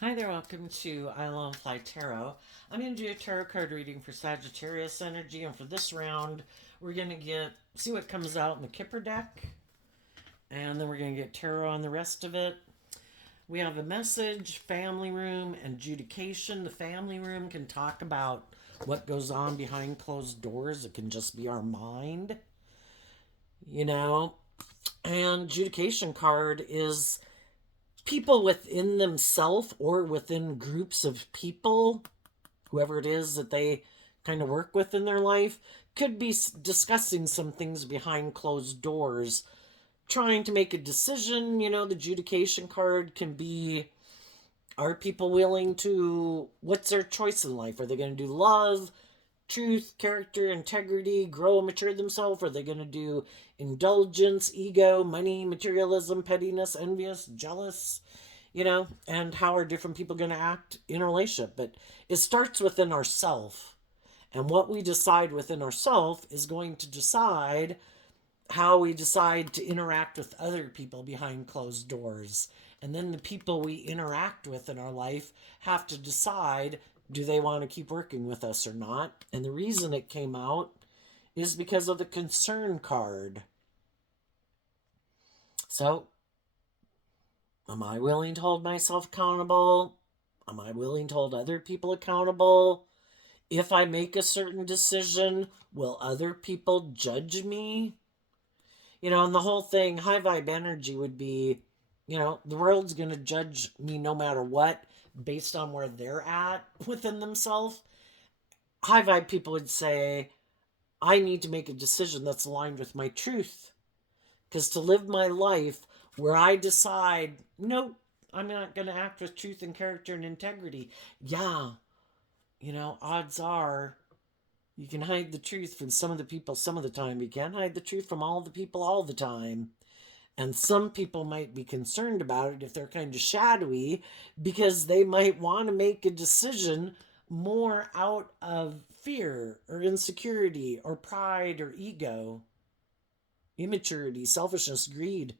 Hi there, welcome to I Love Fly Tarot. I'm going to do a tarot card reading for Sagittarius energy, and for this round, we're going to see what comes out in the Kipper deck, and then we're going to get tarot on the rest of it. We have a message, family room, and adjudication. The family room can talk about what goes on behind closed doors. It can just be our mind, you know. And adjudication card is people within themselves or within groups of people, whoever it is that they kind of work with in their life, could be discussing some things behind closed doors, trying to make a decision. The adjudication card can be, are people willing to, what's their choice in life? Are they going to do love, truth, character, integrity, grow and mature themselves? Are they going to do indulgence, ego, money, materialism, pettiness, envious, jealous? And how are different people going to act in a relationship? But it starts within ourself. And what we decide within ourself is going to decide how we decide to interact with other people behind closed doors. And then the people we interact with in our life have to decide, do they want to keep working with us or not? And the reason it came out is because of the concern card. So, am I willing to hold myself accountable? Am I willing to hold other people accountable? If I make a certain decision, will other people judge me? And the whole thing, high vibe energy would be, the world's going to judge me no matter what based on where they're at within themselves. High vibe people would say, I need to make a decision that's aligned with my truth. Because to live my life where I decide, nope, I'm not going to act with truth and character and integrity. Yeah, odds are you can hide the truth from some of the people some of the time. You can't hide the truth from all the people all the time. And some people might be concerned about it if they're kind of shadowy, because they might want to make a decision more out of fear or insecurity or pride or ego, immaturity, selfishness, greed.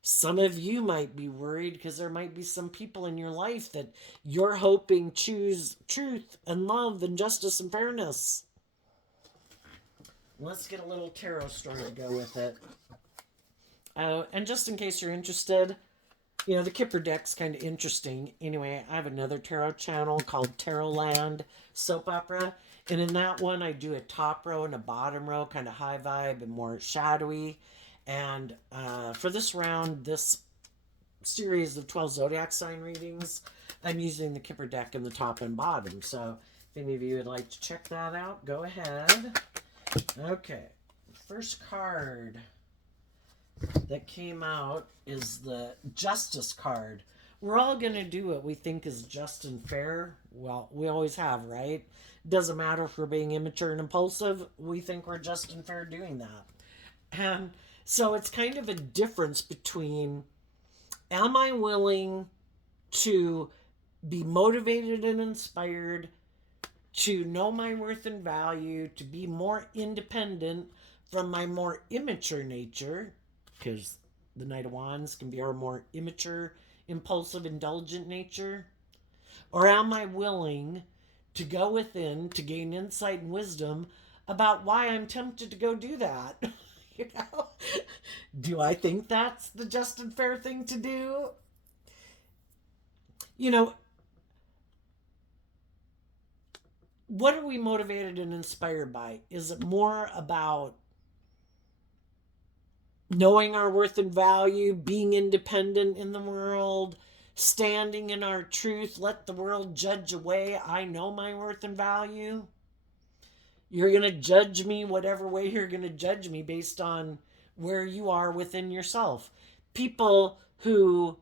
Some of you might be worried because there might be some people in your life that you're hoping choose truth and love and justice and fairness. Let's get a little tarot story to go with it. And just in case you're interested, the Kipper deck's kind of interesting. Anyway, I have another tarot channel called Tarot Land Soap Opera. And in that one, I do a top row and a bottom row, kind of high vibe and more shadowy. And for this round, this series of 12 zodiac sign readings, I'm using the Kipper deck in the top and bottom. So if any of you would like to check that out, go ahead. Okay, first card that came out is the Justice card. We're all going to do what we think is just and fair. Well, we always have, right? Doesn't matter if we're being immature and impulsive, we think we're just and fair doing that. And so it's kind of a difference between, am I willing to be motivated and inspired, to know my worth and value, to be more independent from my more immature nature, because the Knight of Wands can be our more immature, impulsive, indulgent nature? Or am I willing to go within to gain insight and wisdom about why I'm tempted to go do that? you know? Do I think that's the just and fair thing to do? You know, what are we motivated and inspired by? Is it more about knowing our worth and value, being independent in the world, standing in our truth, let the world judge away? I know my worth and value. You're going to judge me whatever way you're going to judge me based on where you are within yourself. People who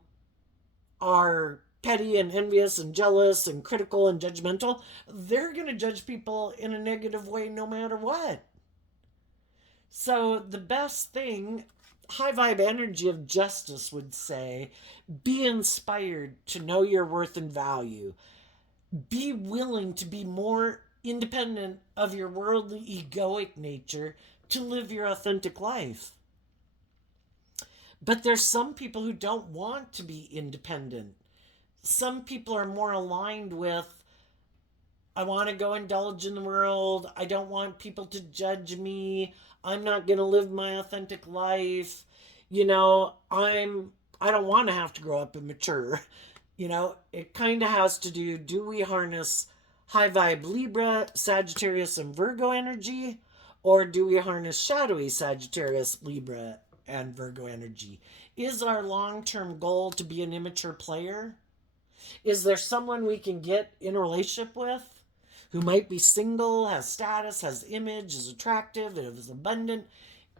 are petty and envious and jealous and critical and judgmental, they're going to judge people in a negative way no matter what. So the best thing, high vibe energy of justice would say, be inspired to know your worth and value. Be willing to be more independent of your worldly egoic nature to live your authentic life. But there's some people who don't want to be independent. Some people are more aligned with, I want to go indulge in the world. I don't want people to judge me. I'm not going to live my authentic life. You know, I don't want to have to grow up and mature. You know, it kind of has to do we harness high vibe Libra, Sagittarius, and Virgo energy? Or do we harness shadowy Sagittarius, Libra, and Virgo energy? Is our long term goal to be an immature player? Is there someone we can get in a relationship with who might be single, has status, has image, is attractive, is abundant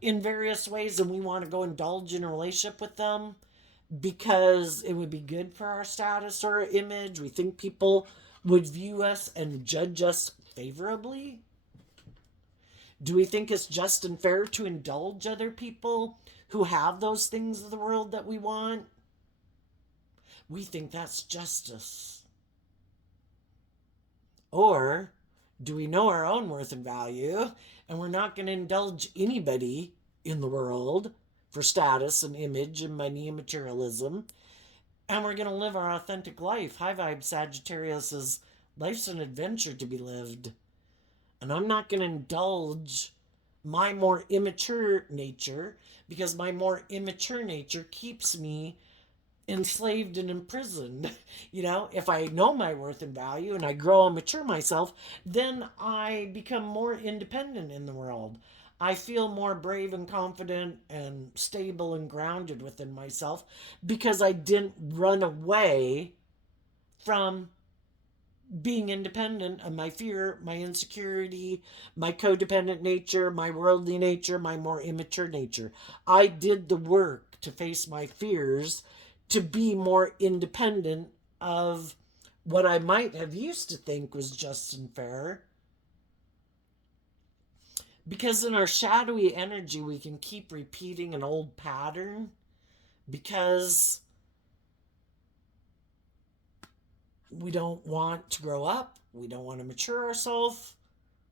in various ways, and we want to go indulge in a relationship with them because it would be good for our status or our image? We think people would view us and judge us favorably? Do we think it's just and fair to indulge other people who have those things of the world that we want? We think that's justice. Or do we know our own worth and value and we're not going to indulge anybody in the world for status and image and money and materialism, and we're going to live our authentic life? High vibe Sagittarius is, life's an adventure to be lived. And I'm not going to indulge my more immature nature, because my more immature nature keeps me enslaved and imprisoned. You know, if I know my worth and value and I grow and mature myself, then I become more independent in the world. I feel more brave and confident and stable and grounded within myself because I didn't run away from being independent of my fear, my insecurity, my codependent nature, my worldly nature, my more immature nature. I did the work to face my fears, to be more independent of what I might have used to think was just and fair. Because in our shadowy energy, we can keep repeating an old pattern because we don't want to grow up. We don't want to mature ourselves.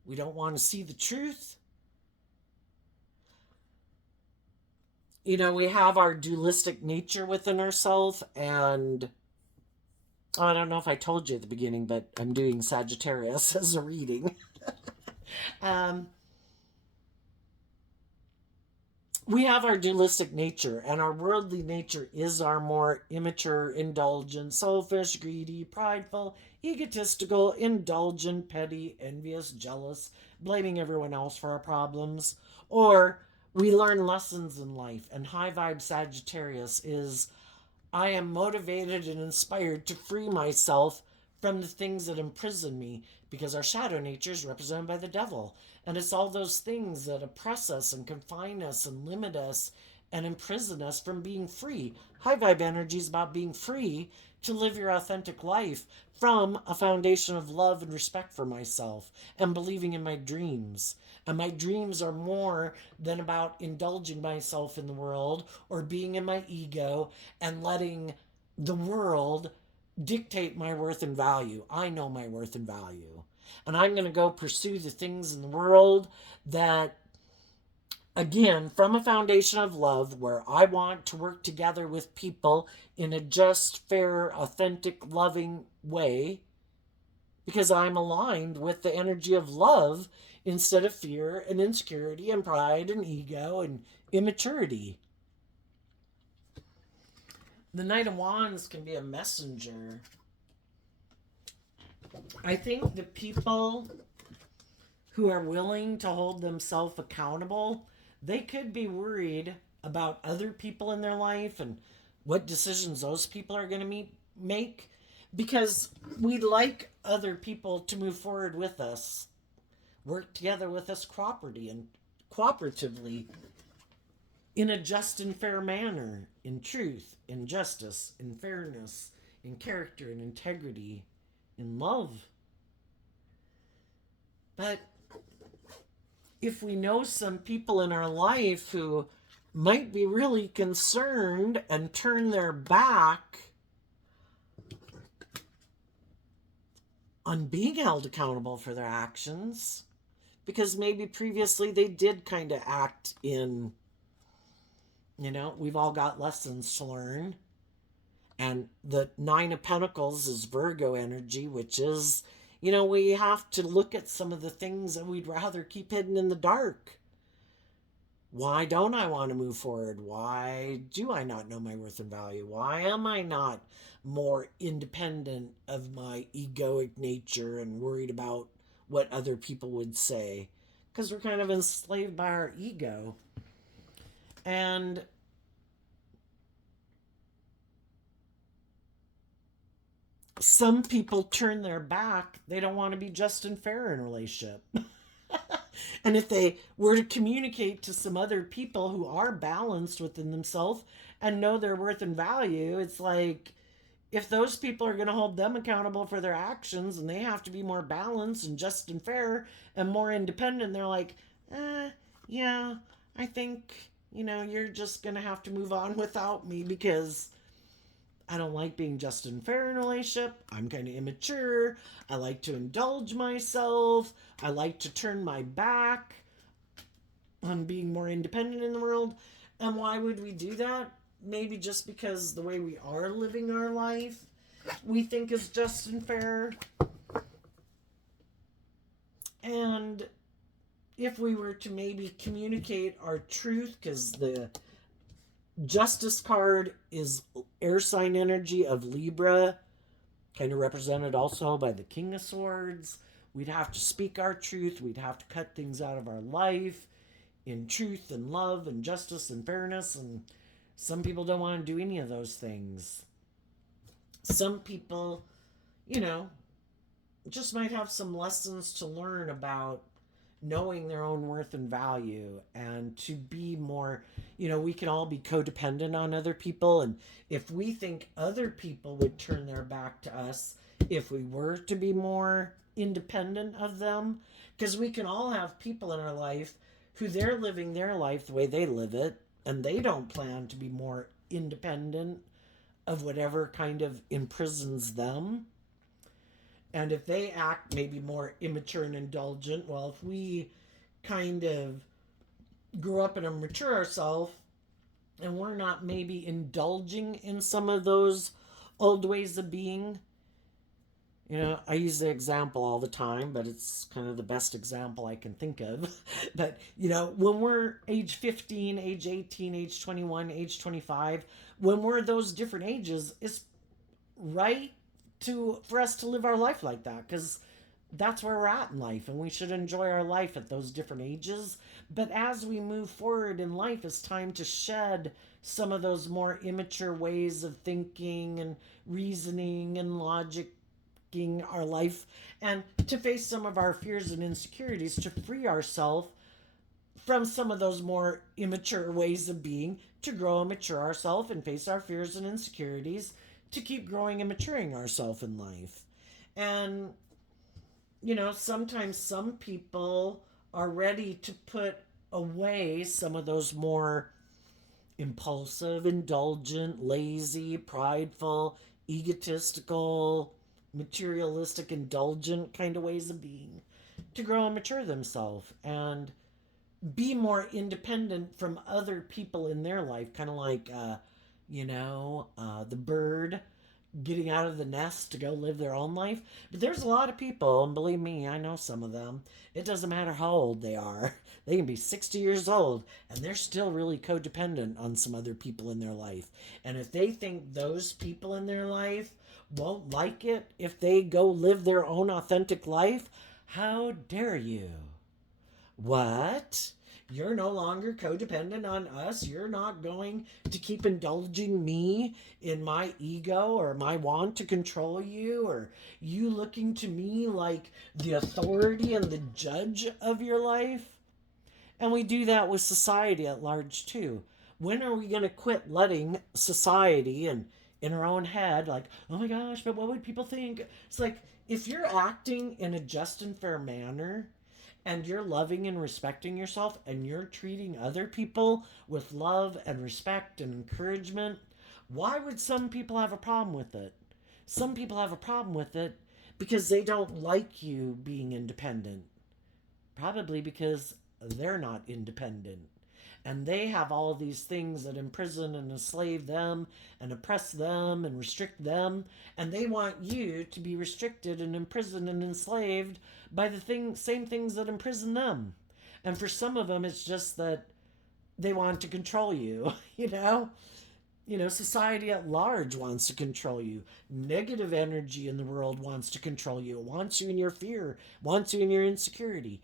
We don't want to see the truth. You know, we have our dualistic nature within ourselves. And oh, I don't know if I told you at the beginning, but I'm doing Sagittarius as a reading. um, we have our dualistic nature, and our worldly nature is our more immature, indulgent, selfish, greedy, prideful, egotistical, indulgent, petty, envious, jealous, blaming everyone else for our problems. Or we learn lessons in life, and high vibe Sagittarius is, I am motivated and inspired to free myself from the things that imprison me, because our shadow nature is represented by the devil. And it's all those things that oppress us and confine us and limit us and imprison us from being free. High vibe energy is about being free to live your authentic life from a foundation of love and respect for myself and believing in my dreams. And my dreams are more than about indulging myself in the world or being in my ego and letting the world dictate my worth and value. I know my worth and value. And I'm going to go pursue the things in the world that, again, from a foundation of love, where I want to work together with people in a just, fair, authentic, loving way, because I'm aligned with the energy of love instead of fear and insecurity and pride and ego and immaturity. The Knight of Wands can be a messenger. I think the people who are willing to hold themselves accountable, they could be worried about other people in their life and what decisions those people are going to make, because we'd like other people to move forward with us, work together with us cooperatively in a just and fair manner, in truth, in justice, in fairness, in character, in integrity, in love. But if we know some people in our life who might be really concerned and turn their back on being held accountable for their actions, because maybe previously they did kind of act in, we've all got lessons to learn. And the Nine of Pentacles is Virgo energy, which is, we have to look at some of the things that we'd rather keep hidden in the dark. Why don't I want to move forward? Why do I not know my worth and value? Why am I not more independent of my egoic nature and worried about what other people would say? Because we're kind of enslaved by our ego. And some people turn their back. They don't want to be just and fair in a relationship. And if they were to communicate to some other people who are balanced within themselves and know their worth and value, it's like, if those people are going to hold them accountable for their actions and they have to be more balanced and just and fair and more independent, they're like, yeah, I think, you're just going to have to move on without me because I don't like being just and fair in a relationship. I'm kind of immature. I like to indulge myself. I like to turn my back on being more independent in the world. And why would we do that? Maybe just because the way we are living our life, we think is just and fair. And if we were to maybe communicate our truth, because the Justice card is air sign energy of Libra, kind of represented also by the King of Swords. We'd have to speak our truth. We'd have to cut things out of our life in truth and love and justice and fairness. And some people don't want to do any of those things. Some people, just might have some lessons to learn about knowing their own worth and value, and to be more, we can all be codependent on other people. And if we think other people would turn their back to us if we were to be more independent of them, because we can all have people in our life who they're living their life the way they live it, and they don't plan to be more independent of whatever kind of imprisons them. And if they act maybe more immature and indulgent, well, if we kind of grow up and mature ourselves and we're not maybe indulging in some of those old ways of being, I use the example all the time, but it's kind of the best example I can think of. But, when we're age 15, age 18, age 21, age 25, when we're those different ages, it's right for us to live our life like that, because that's where we're at in life, and we should enjoy our life at those different ages. But as we move forward in life, it's time to shed some of those more immature ways of thinking and reasoning and logicking our life, and to face some of our fears and insecurities, to free ourselves from some of those more immature ways of being, to grow and mature ourselves and face our fears and insecurities, to keep growing and maturing ourselves in life. And, sometimes some people are ready to put away some of those more impulsive, indulgent, lazy, prideful, egotistical, materialistic, indulgent kind of ways of being, to grow and mature themselves and be more independent from other people in their life, kind of like the bird getting out of the nest to go live their own life. But there's a lot of people, and believe me, I know some of them. It doesn't matter how old they are. They can be 60 years old, and they're still really codependent on some other people in their life. And if they think those people in their life won't like it if they go live their own authentic life, how dare you? What? You're no longer codependent on us. You're not going to keep indulging me in my ego or my want to control you, or you looking to me like the authority and the judge of your life. And we do that with society at large too. When are we going to quit letting society and in our own head, like, oh my gosh, but what would people think? It's like, if you're acting in a just and fair manner, and you're loving and respecting yourself, and you're treating other people with love and respect and encouragement, why would some people have a problem with it? Some people have a problem with it because they don't like you being independent. Probably because they're not independent. And they have all these things that imprison and enslave them and oppress them and restrict them. And they want you to be restricted and imprisoned and enslaved by the same things that imprison them. And for some of them, it's just that they want to control you, you know? Society at large wants to control you. Negative energy in the world wants to control you. It wants you in your fear, wants you in your insecurity.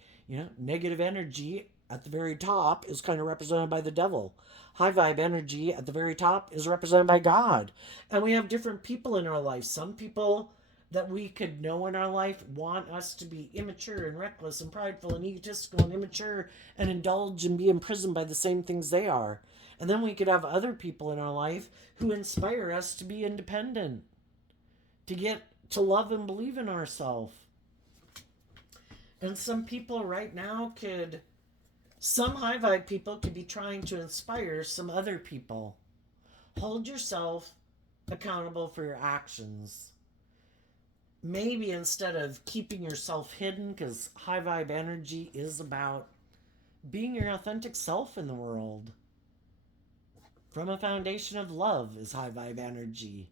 Negative energy at the very top is kind of represented by the devil. High vibe energy at the very top is represented by God. And we have different people in our life. Some people that we could know in our life want us to be immature and reckless and prideful and egotistical and immature and indulge and be imprisoned by the same things they are. And then we could have other people in our life who inspire us to be independent, to get to love and believe in ourselves. And some people right now some high vibe people could be trying to inspire some other people. Hold yourself accountable for your actions. Maybe instead of keeping yourself hidden, because high vibe energy is about being your authentic self in the world. From a foundation of love is high vibe energy.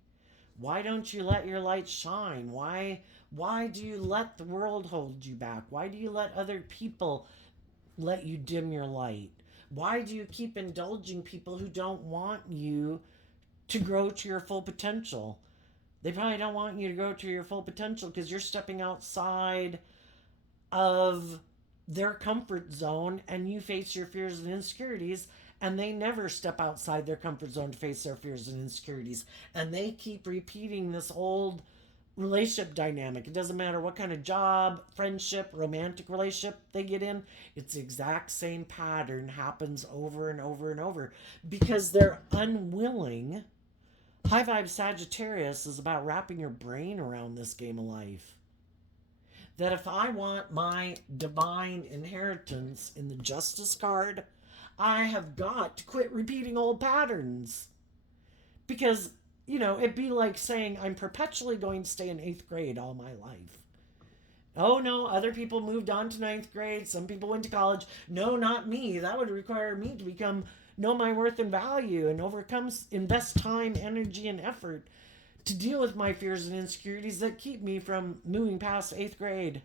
Why don't you let your light shine? Why do you let the world hold you back? Why do you let other people let you dim your light? Why do you keep indulging people who don't want you to grow to your full potential? They probably don't want you to grow to your full potential because you're stepping outside of their comfort zone and you face your fears and insecurities, and they never step outside their comfort zone to face their fears and insecurities. And they keep repeating this old relationship dynamic. It doesn't matter what kind of job, friendship, romantic relationship they get in. It's the exact same pattern happens over and over and over because they're unwilling. High vibe Sagittarius is about wrapping your brain around this game of life. That if I want my divine inheritance in the Justice card, I have got to quit repeating old patterns. Because, it'd be like saying I'm perpetually going to stay in 8th grade all my life. Oh no, other people moved on to 9th grade. Some people went to college. No, not me. That would require me to know my worth and value and invest time, energy, and effort to deal with my fears and insecurities that keep me from moving past 8th grade,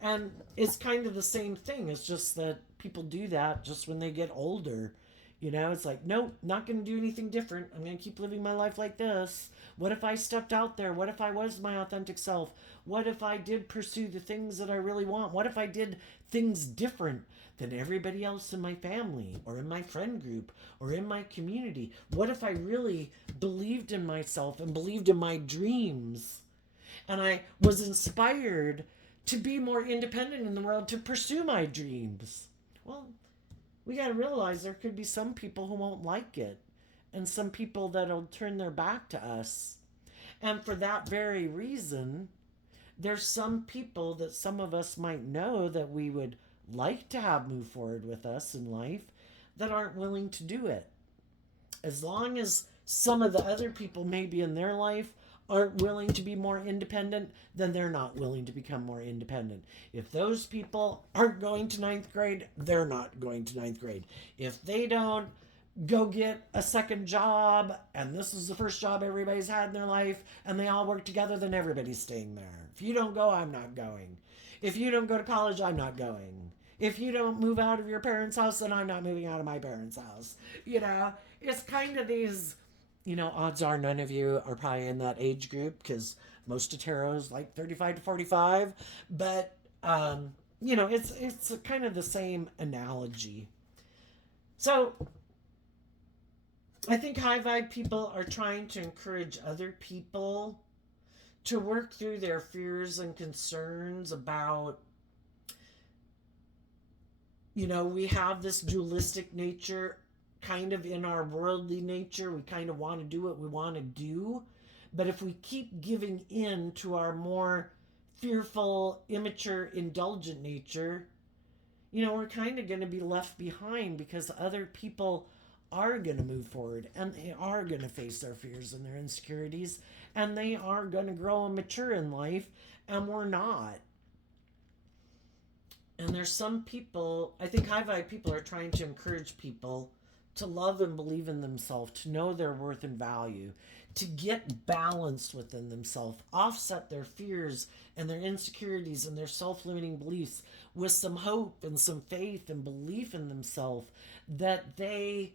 And it's kind of the same thing. It's just that people do that just when they get older. It's like, nope, not going to do anything different. I'm going to keep living my life like this. What if I stepped out there? What if I was my authentic self? What if I did pursue the things that I really want? What if I did things different than everybody else in my family or in my friend group or in my community? What if I really believed in myself and believed in my dreams? And I was inspired to be more independent in the world, to pursue my dreams. Well, we got to realize there could be some people who won't like it and some people that'll turn their back to us. And for that very reason, there's some people that some of us might know that we would like to have move forward with us in life that aren't willing to do it. As long as some of the other people maybe in their life aren't willing to be more independent, then they're not willing to become more independent. If those people aren't going to 9th grade, they're not going to 9th grade. If they don't go get a second job, and this is the first job everybody's had in their life, and they all work together, then everybody's staying there. If you don't go, I'm not going. If you don't go to college, I'm not going. If you don't move out of your parents' house, then I'm not moving out of my parents' house. It's kind of these... odds are none of you are probably in that age group because most of tarot is like 35 to 45. But, it's kind of the same analogy. So, I think high vibe people are trying to encourage other people to work through their fears and concerns about, we have this dualistic nature kind of in our worldly nature. We kind of want to do what we want to do. But if we keep giving in to our more fearful, immature, indulgent nature, we're kind of going to be left behind because other people are going to move forward and they are going to face their fears and their insecurities and they are going to grow and mature in life, and we're not. And there's some people, I think high vibe people are trying to encourage people to love and believe in themselves, to know their worth and value, to get balanced within themselves, offset their fears and their insecurities and their self limiting beliefs with some hope and some faith and belief in themselves that they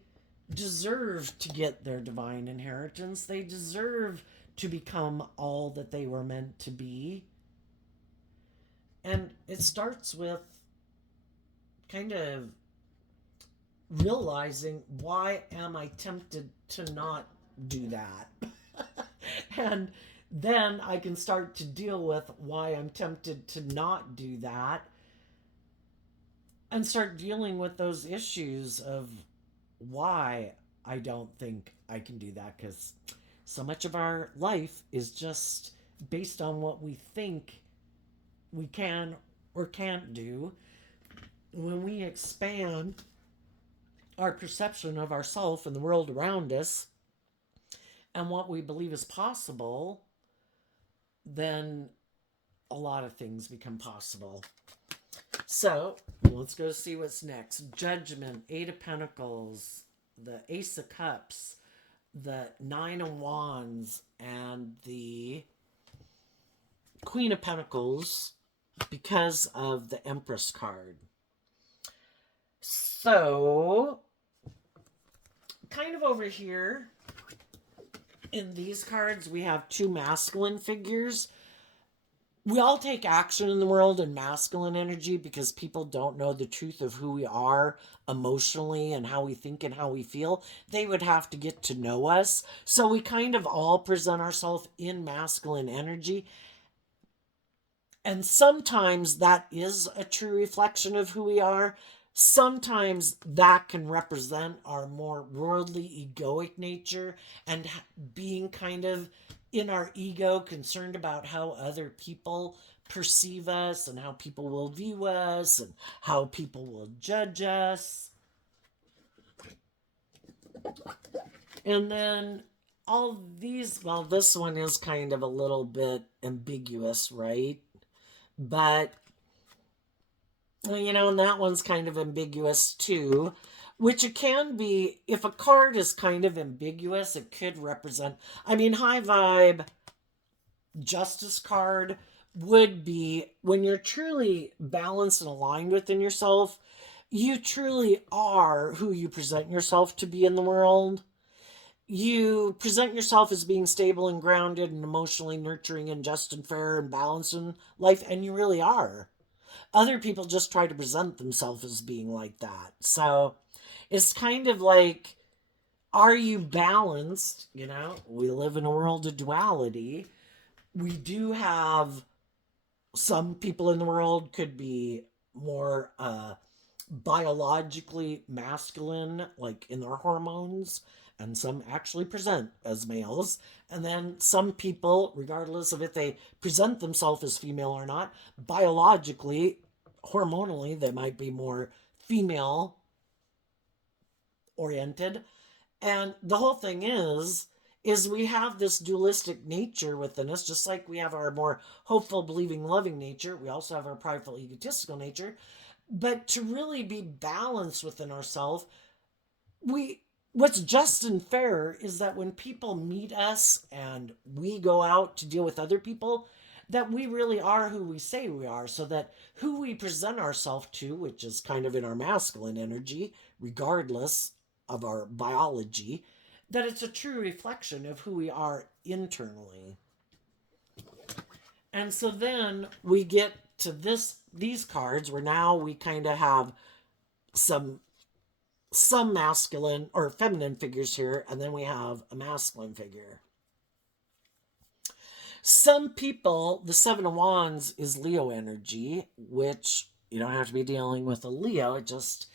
deserve to get their divine inheritance. They deserve to become all that they were meant to be. And it starts with kind of realizing, why am I tempted to not do that? And then I can start to deal with why I'm tempted to not do that and start dealing with those issues of why I don't think I can do that, because so much of our life is just based on what we think we can or can't do. When we expand our perception of ourself and the world around us and what we believe is possible, then a lot of things become possible. So let's go see what's next. Judgment, Eight of Pentacles, the Ace of Cups, the Nine of Wands, and the Queen of Pentacles because of the Empress card. So, kind of over here in these cards, we have two masculine figures. We all take action in the world in masculine energy because people don't know the truth of who we are emotionally and how we think and how we feel. They would have to get to know us. So we kind of all present ourselves in masculine energy. And sometimes that is a true reflection of who we are. Sometimes that can represent our more worldly, egoic nature and being kind of in our ego, concerned about how other people perceive us and how people will view us and how people will judge us. And then all these, well, this one is kind of a little bit ambiguous, right? But and that one's kind of ambiguous too, which it can be. If a card is kind of ambiguous, it could represent, high vibe justice card would be when you're truly balanced and aligned within yourself. You truly are who you present yourself to be in the world. You present yourself as being stable and grounded and emotionally nurturing and just and fair and balanced in life, and you really are. Other people just try to present themselves as being like that. So it's kind of like, are you balanced? We live in a world of duality. We do have some people in the world could be more biologically masculine, like in their hormones, and some actually present as males. And then some people, regardless of if they present themselves as female or not, biologically, hormonally, they might be more female oriented. And the whole thing is we have this dualistic nature within us, just like we have our more hopeful, believing, loving nature. We also have our prideful, egotistical nature. But to really be balanced within ourselves, what's just and fair is that when people meet us and we go out to deal with other people, that we really are who we say we are, so that who we present ourselves to, which is kind of in our masculine energy, regardless of our biology, that it's a true reflection of who we are internally. And so then we get to these cards where now we kind of have some masculine or feminine figures here, and then we have a masculine figure. Some people, the Seven of Wands is Leo energy, which you don't have to be dealing with a Leo. It just,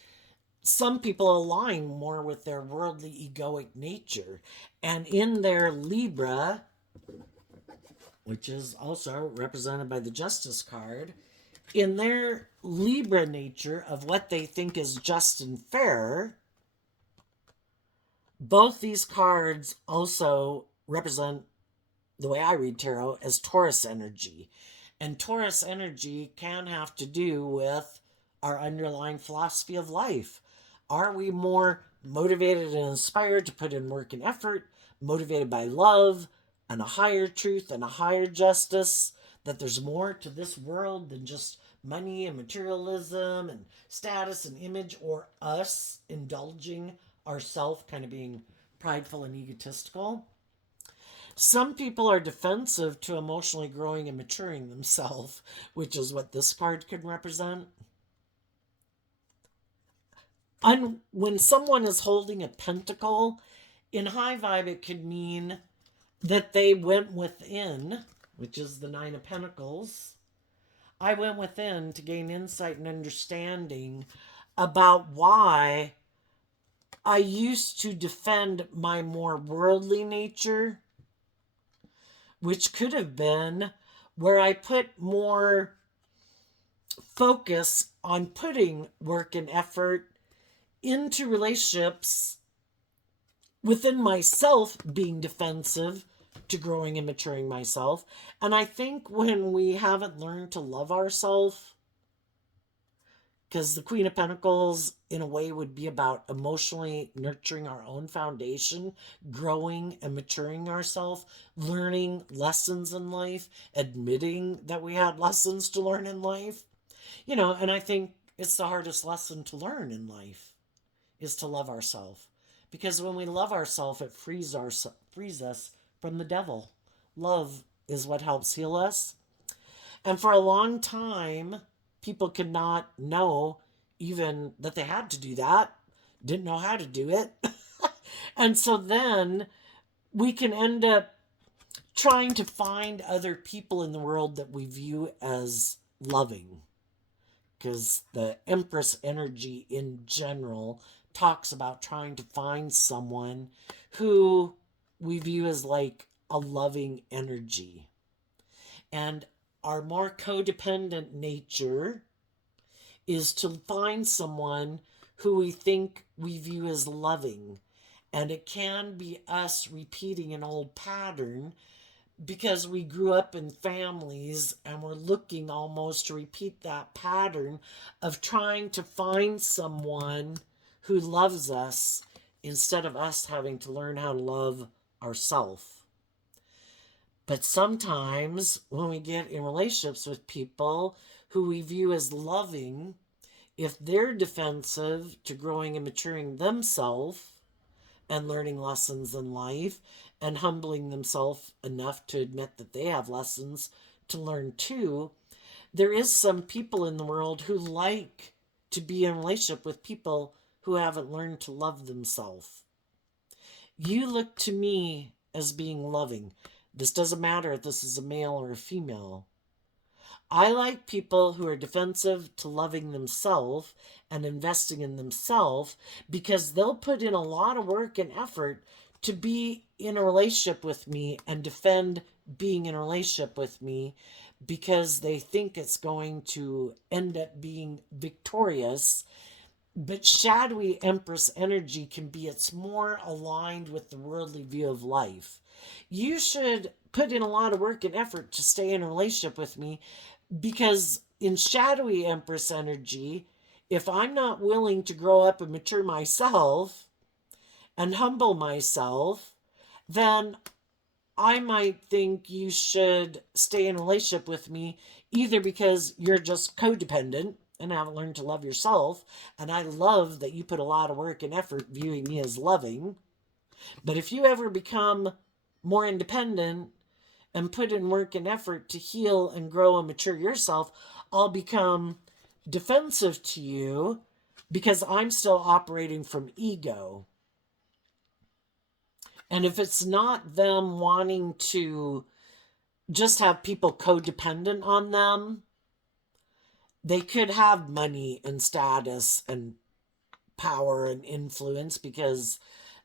some people align more with their worldly egoic nature. And in their Libra, which is also represented by the Justice card, in their Libra nature of what they think is just and fair, both these cards also represent, the way I read tarot, as Taurus energy. And Taurus energy can have to do with our underlying philosophy of life? Are we more motivated and inspired to put in work and effort, motivated by love and a higher truth and a higher justice, that there's more to this world than just money and materialism and status and image, or us indulging ourself, kind of being prideful and egotistical? Some people are defensive to emotionally growing and maturing themselves, which is what this card could represent. When someone is holding a pentacle, in high vibe, it could mean that they went within, which is the Nine of Pentacles. I went within to gain insight and understanding about why I used to defend my more worldly nature, which could have been where I put more focus on putting work and effort into relationships within myself, being defensive to growing and maturing myself. And I think when we haven't learned to love ourselves, because the Queen of Pentacles, in a way, would be about emotionally nurturing our own foundation, growing and maturing ourselves, learning lessons in life, admitting that we had lessons to learn in life. And I think it's the hardest lesson to learn in life is to love ourselves. Because when we love ourselves, it frees us from the devil. Love is what helps heal us. And for a long time, people could not know even that they had to do that, didn't know how to do it. And so then we can end up trying to find other people in the world that we view as loving. Because the Empress energy in general talks about trying to find someone who we view as like a loving energy. And our more codependent nature is to find someone who we view as loving. And it can be us repeating an old pattern because we grew up in families and we're looking almost to repeat that pattern of trying to find someone who loves us instead of us having to learn how to love ourselves. But sometimes when we get in relationships with people who we view as loving, if they're defensive to growing and maturing themselves and learning lessons in life and humbling themselves enough to admit that they have lessons to learn too, there is some people in the world who like to be in a relationship with people who haven't learned to love themselves. You look to me as being loving. This doesn't matter if this is a male or a female. I like people who are defensive to loving themselves and investing in themselves because they'll put in a lot of work and effort to be in a relationship with me and defend being in a relationship with me because they think it's going to end up being victorious. But shadowy Empress energy can be, it's more aligned with the worldly view of life. You should put in a lot of work and effort to stay in a relationship with me because in shadowy Empress energy, if I'm not willing to grow up and mature myself and humble myself, then I might think you should stay in a relationship with me either because you're just codependent and haven't learned to love yourself, and I love that you put a lot of work and effort viewing me as loving. But if you ever become more independent and put in work and effort to heal and grow and mature yourself, I'll become defensive to you because I'm still operating from ego. And if it's not them wanting to just have people codependent on them, they could have money and status and power and influence because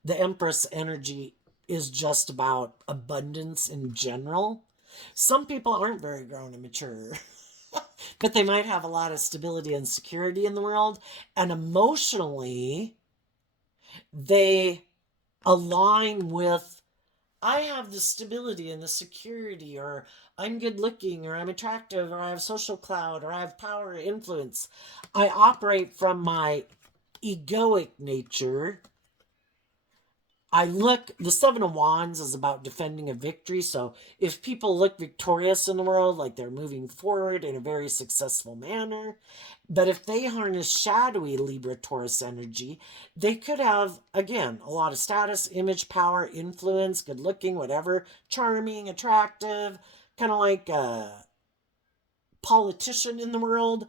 the Empress energy is just about abundance in general. Some people aren't very grown and mature, but they might have a lot of stability and security in the world. And emotionally, they align with I have the stability and the security, or I'm good looking, or I'm attractive, or I have social clout, or I have power or influence. I operate from my egoic nature. The Seven of Wands is about defending a victory. So if people look victorious in the world, like they're moving forward in a very successful manner, but if they harness shadowy Libra Taurus energy, they could have, again, a lot of status, image, power, influence, good looking, whatever, charming, attractive, kind of like a politician in the world.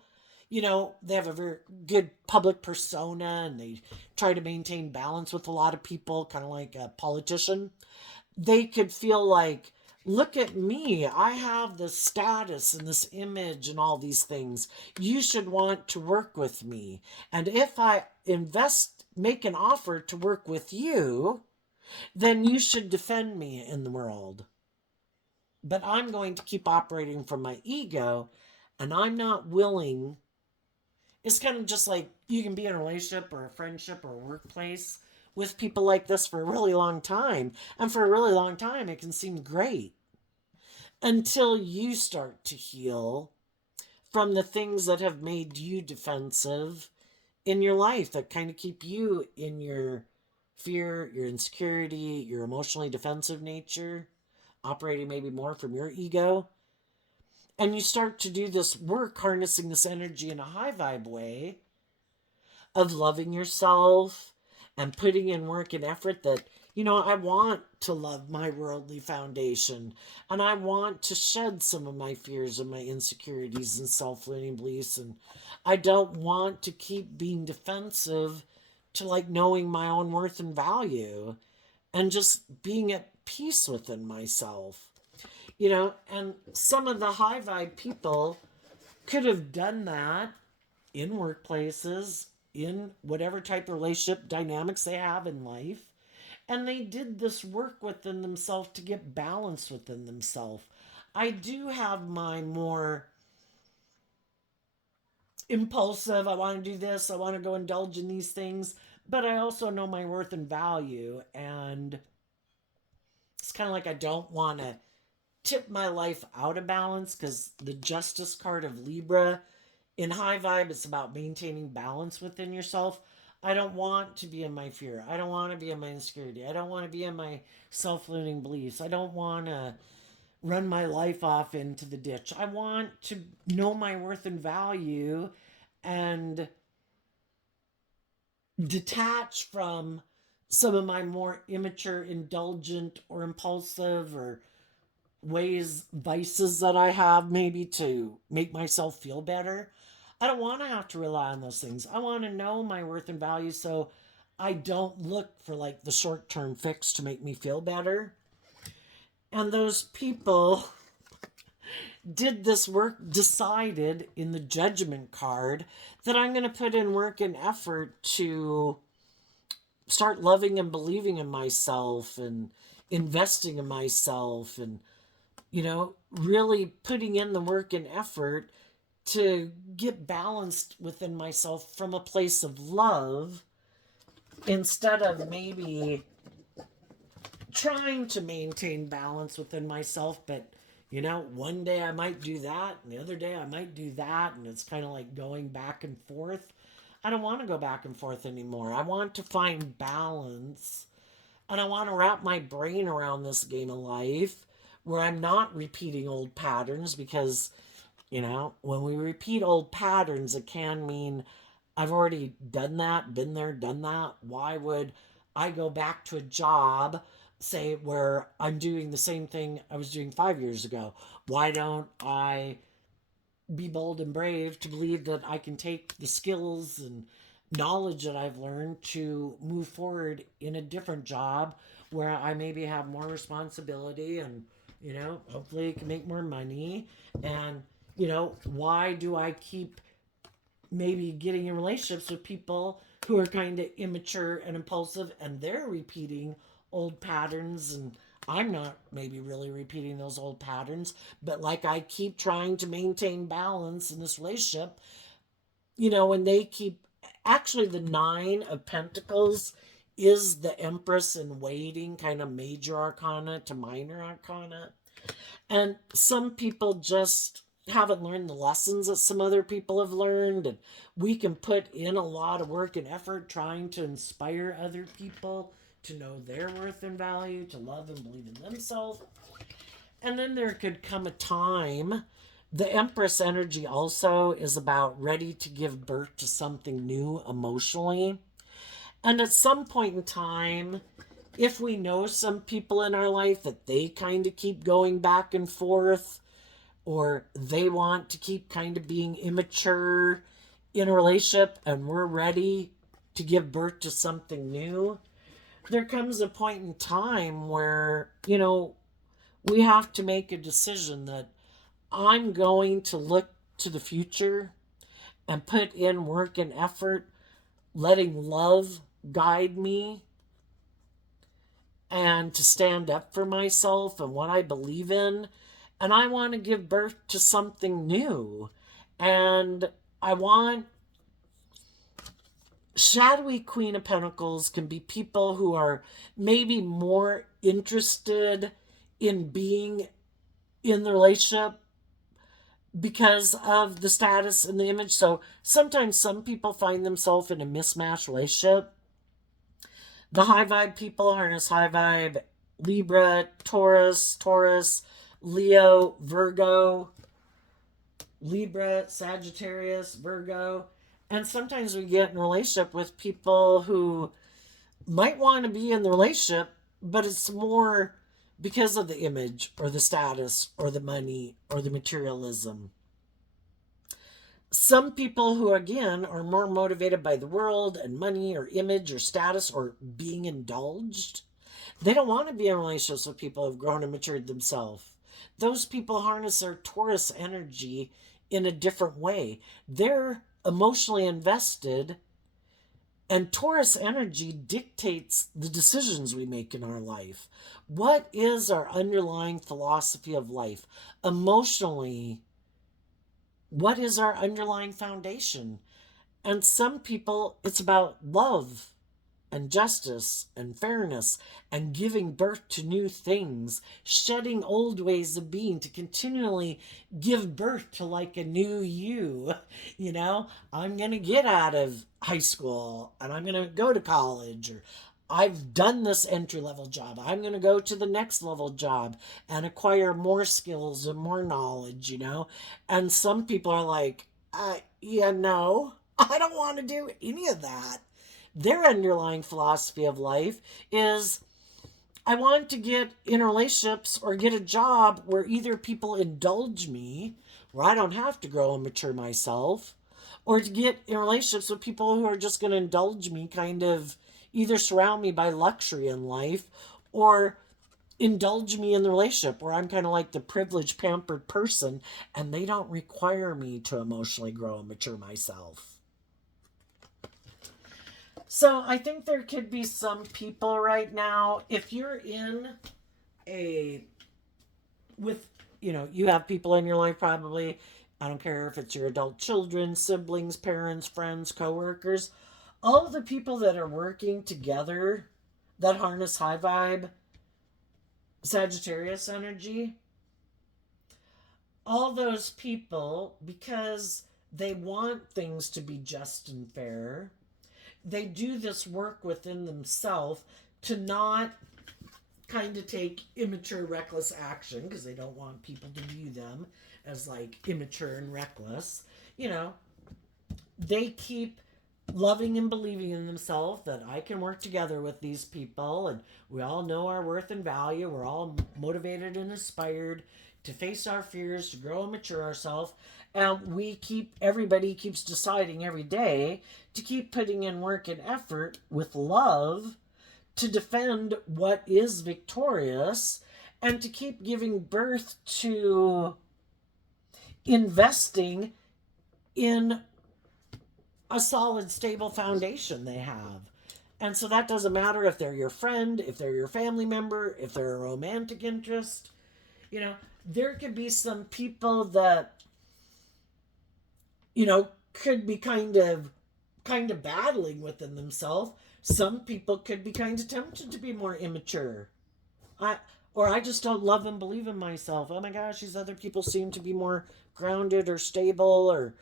They have a very good public persona and they try to maintain balance with a lot of people, kind of like a politician. They could feel like, look at me, I have this status and this image and all these things. You should want to work with me. And if I make an offer to work with you, then you should defend me in the world. But I'm going to keep operating from my ego, and I'm not willing. It's kind of just like you can be in a relationship or a friendship or a workplace with people like this for a really long time. And for a really long time, it can seem great until you start to heal from the things that have made you defensive in your life, that kind of keep you in your fear, your insecurity, your emotionally defensive nature, operating maybe more from your ego. And you start to do this work, harnessing this energy in a high vibe way of loving yourself and putting in work and effort that, I want to love my worldly foundation, and I want to shed some of my fears and my insecurities and self-limiting beliefs, and I don't want to keep being defensive to like knowing my own worth and value and just being at peace within myself. And some of the high vibe people could have done that in workplaces, in whatever type of relationship dynamics they have in life. And they did this work within themselves to get balance within themselves. I do have my more impulsive, I want to do this, I want to go indulge in these things, but I also know my worth and value. And it's kind of like I don't want to tip my life out of balance, because the Justice card of Libra in high vibe, it's about maintaining balance within yourself. I don't want to be in my fear. I don't want to be in my insecurity. I don't want to be in my self-limiting beliefs. I don't want to run my life off into the ditch. I want to know my worth and value and detach from some of my more immature, indulgent, or impulsive, or vices that I have, maybe to make myself feel better. I don't want to have to rely on those things. I want to know my worth and value, so I don't look for like the short term fix to make me feel better. And those people did this work, decided in the Judgment card that I'm going to put in work and effort to start loving and believing in myself and investing in myself, and really putting in the work and effort to get balanced within myself from a place of love, instead of maybe trying to maintain balance within myself. But one day I might do that and the other day I might do that, and it's kind of like going back and forth. I don't want to go back and forth anymore. I want to find balance, and I want to wrap my brain around this game of life where I'm not repeating old patterns, because when we repeat old patterns, it can mean I've already done that, been there, done that. Why would I go back to a job, say, where I'm doing the same thing I was doing 5 years ago? Why don't I be bold and brave to believe that I can take the skills and knowledge that I've learned to move forward in a different job where I maybe have more responsibility and, hopefully can make more money? And, why do I keep maybe getting in relationships with people who are kind of immature and impulsive, and they're repeating old patterns, and I'm not maybe really repeating those old patterns, but like I keep trying to maintain balance in this relationship, when they keep, actually the Nine of Pentacles is the Empress in waiting, kind of major arcana to minor arcana. And some people just haven't learned the lessons that some other people have learned. And we can put in a lot of work and effort trying to inspire other people to know their worth and value, to love and believe in themselves. And then there could come a time. The Empress energy also is about ready to give birth to something new emotionally. And at some point in time, if we know some people in our life that they kind of keep going back and forth, or they want to keep kind of being immature in a relationship and we're ready to give birth to something new, there comes a point in time where, we have to make a decision that I'm going to look to the future and put in work and effort, letting love guide me, and to stand up for myself and what I believe in. And I want to give birth to something new. And I want shadowy Queen of Pentacles can be people who are maybe more interested in being in the relationship because of the status and the image. So sometimes some people find themselves in a mismatched relationship. The high vibe people harness high vibe Libra, Taurus, Leo, Virgo, Libra, Sagittarius, Virgo. And sometimes we get in a relationship with people who might want to be in the relationship, but it's more because of the image or the status or the money or the materialism. Some people who, again, are more motivated by the world and money or image or status or being indulged, they don't want to be in relationships with people who have grown and matured themselves. Those people harness their Taurus energy in a different way. They're emotionally invested, and Taurus energy dictates the decisions we make in our life. What is our underlying philosophy of life? Emotionally, what is our underlying foundation? And some people, it's about love and justice and fairness and giving birth to new things, shedding old ways of being to continually give birth to like a new you. I'm going to get out of high school and I'm going to go to college, or I've done this entry level job. I'm going to go to the next level job and acquire more skills and more knowledge. And some people are like, no, I don't want to do any of that. Their underlying philosophy of life is, I want to get in relationships or get a job where either people indulge me, where I don't have to grow and mature myself, or to get in relationships with people who are just going to indulge me, kind of either surround me by luxury in life or indulge me in the relationship where I'm kind of like the privileged, pampered person and they don't require me to emotionally grow and mature myself. So I think there could be some people right now, if you're in you have people in your life probably, I don't care if it's your adult children, siblings, parents, friends, coworkers, all of the people that are working together that harness high vibe Sagittarius energy, all those people, because they want things to be just and fair, they do this work within themselves to not kind of take immature, reckless action because they don't want people to view them as like immature and reckless. They keep loving and believing in themselves that I can work together with these people and we all know our worth and value. We're all motivated and inspired to face our fears, to grow and mature ourselves. And everybody keeps deciding every day to keep putting in work and effort with love to defend what is victorious and to keep giving birth to investing in a solid, stable foundation they have. And so that doesn't matter if they're your friend, if they're your family member, if they're a romantic interest. There could be some people that could be kind of battling within themselves Some people could be kind of tempted to be more immature. I or I just don't love and believe in myself. Oh my gosh, these other people seem to be more grounded or stable or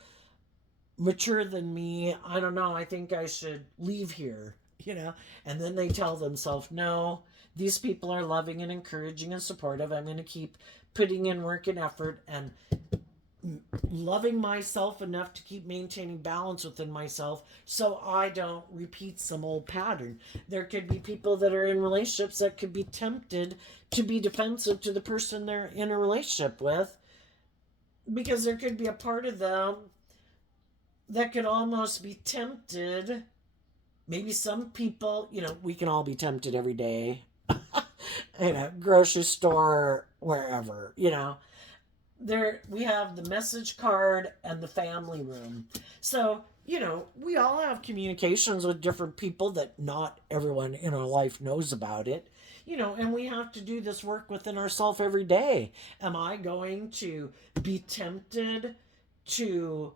mature than me. I don't know. I think I should leave here, you know? And then they tell themselves, no, these people are loving and encouraging and supportive. I'm going to keep putting in work and effort and loving myself enough to keep maintaining balance within myself so I don't repeat some old pattern. There could be people that are in relationships that could be tempted to be defensive to the person they're in a relationship with because there could be a part of them that could almost be tempted. Maybe some people, we can all be tempted every day, grocery store, wherever, There we have the message card and the family room. So, we all have communications with different people that not everyone in our life knows about it. And we have to do this work within ourselves every day. Am I going to be tempted to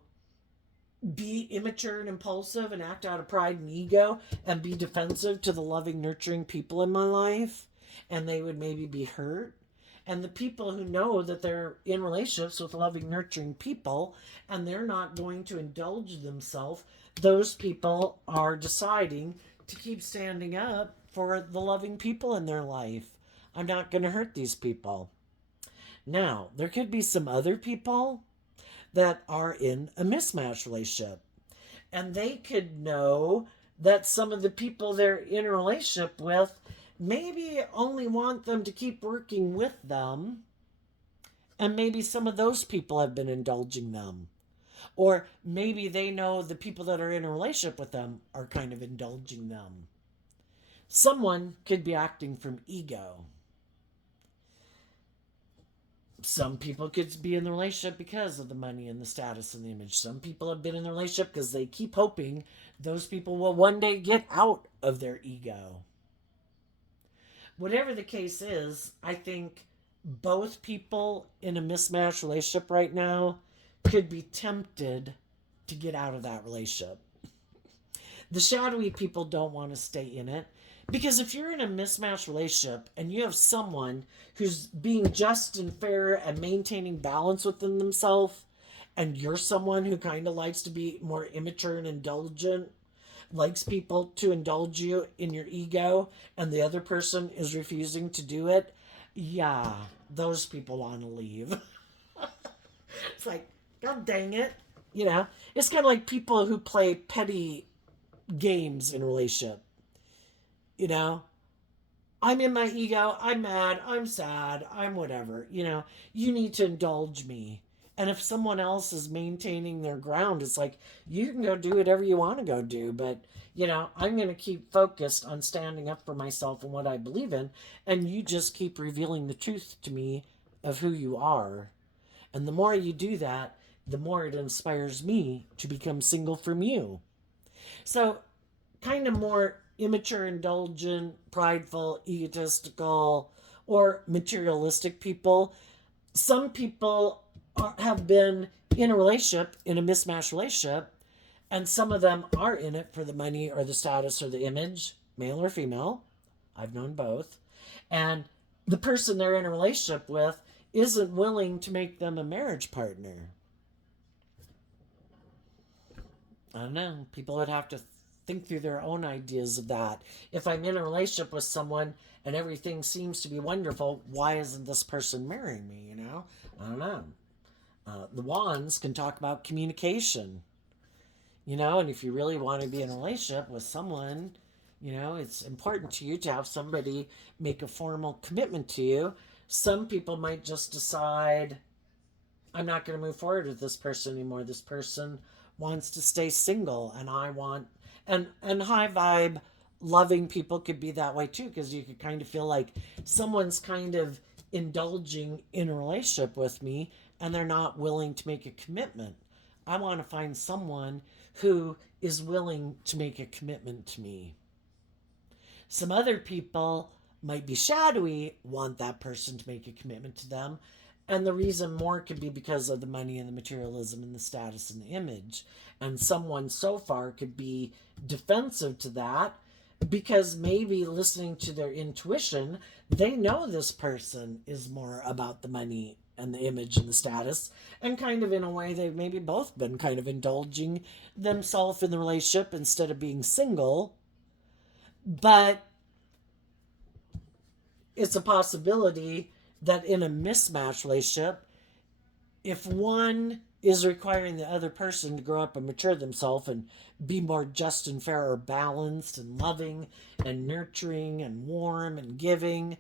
be immature and impulsive and act out of pride and ego and be defensive to the loving, nurturing people in my life? And they would maybe be hurt. And the people who know that they're in relationships with loving, nurturing people and they're not going to indulge themselves, those people are deciding to keep standing up for the loving people in their life. I'm not going to hurt these people. Now, there could be some other people that are in a mismatched relationship. And they could know that some of the people they're in a relationship with maybe only want them to keep working with them. And maybe some of those people have been indulging them. Or maybe they know the people that are in a relationship with them are kind of indulging them. Someone could be acting from ego. Some people could be in the relationship because of the money and the status and the image. Some people have been in the relationship because they keep hoping those people will one day get out of their ego. Whatever the case is, I think both people in a mismatched relationship right now could be tempted to get out of that relationship. The shadowy people don't want to stay in it. Because if you're in a mismatched relationship and you have someone who's being just and fair and maintaining balance within themselves, and you're someone who kind of likes to be more immature and indulgent, likes people to indulge you in your ego, and the other person is refusing to do it, yeah, those people want to leave. It's like, God dang it. It's kind of like people who play petty games in a relationship. I'm in my ego, I'm mad, I'm sad, I'm whatever. You need to indulge me. And if someone else is maintaining their ground, it's like, you can go do whatever you want to go do, but, I'm going to keep focused on standing up for myself and what I believe in, and you just keep revealing the truth to me of who you are. And the more you do that, the more it inspires me to become single from you. So, kind of more immature, indulgent, prideful, egotistical, or materialistic people. Some people have been in a relationship, in a mismatched relationship, and some of them are in it for the money or the status or the image, male or female. I've known both. And the person they're in a relationship with isn't willing to make them a marriage partner. I don't know. People would have to think through their own ideas of that. If I'm in a relationship with someone and everything seems to be wonderful, why isn't this person marrying me? I don't know. The wands can talk about communication. And if you really want to be in a relationship with someone, it's important to you to have somebody make a formal commitment to you. Some people might just decide, I'm not going to move forward with this person anymore. This person wants to stay single, and I want and high vibe loving people could be that way too, because you could kind of feel like someone's kind of indulging in a relationship with me and they're not willing to make a commitment. I want to find someone who is willing to make a commitment to me. Some other people might be shadowy, want that person to make a commitment to them, and the reason more could be because of the money and the materialism and the status and the image. And someone so far could be defensive to that because maybe listening to their intuition, they know this person is more about the money and the image and the status, and kind of in a way they've maybe both been kind of indulging themselves in the relationship instead of being single. But it's a possibility that in a mismatched relationship, if one is requiring the other person to grow up and mature themselves and be more just and fair or balanced and loving and nurturing and warm and giving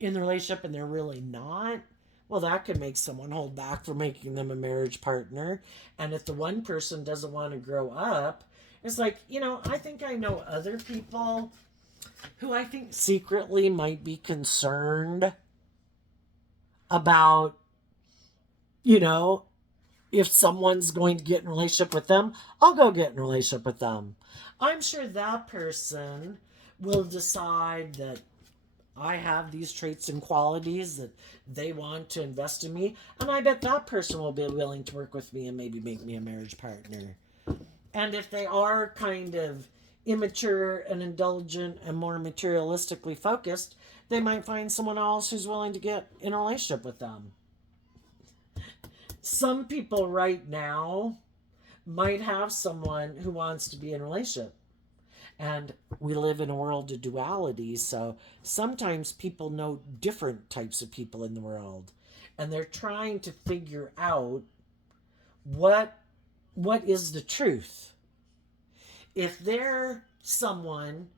in the relationship, and they're really not, well, that could make someone hold back from making them a marriage partner. And if the one person doesn't want to grow up, it's like, I think I know other people who I think secretly might be concerned about, you know, if someone's going to get in a relationship with them, I'll go get in a relationship with them. I'm sure that person will decide that I have these traits and qualities that they want to invest in me. And I bet that person will be willing to work with me and maybe make me a marriage partner. And if they are kind of immature and indulgent and more materialistically focused, they might find someone else who's willing to get in a relationship with them. Some people right now might have someone who wants to be in a relationship. And we live in a world of duality, so sometimes people know different types of people in the world. And they're trying to figure out what is the truth. If they're someone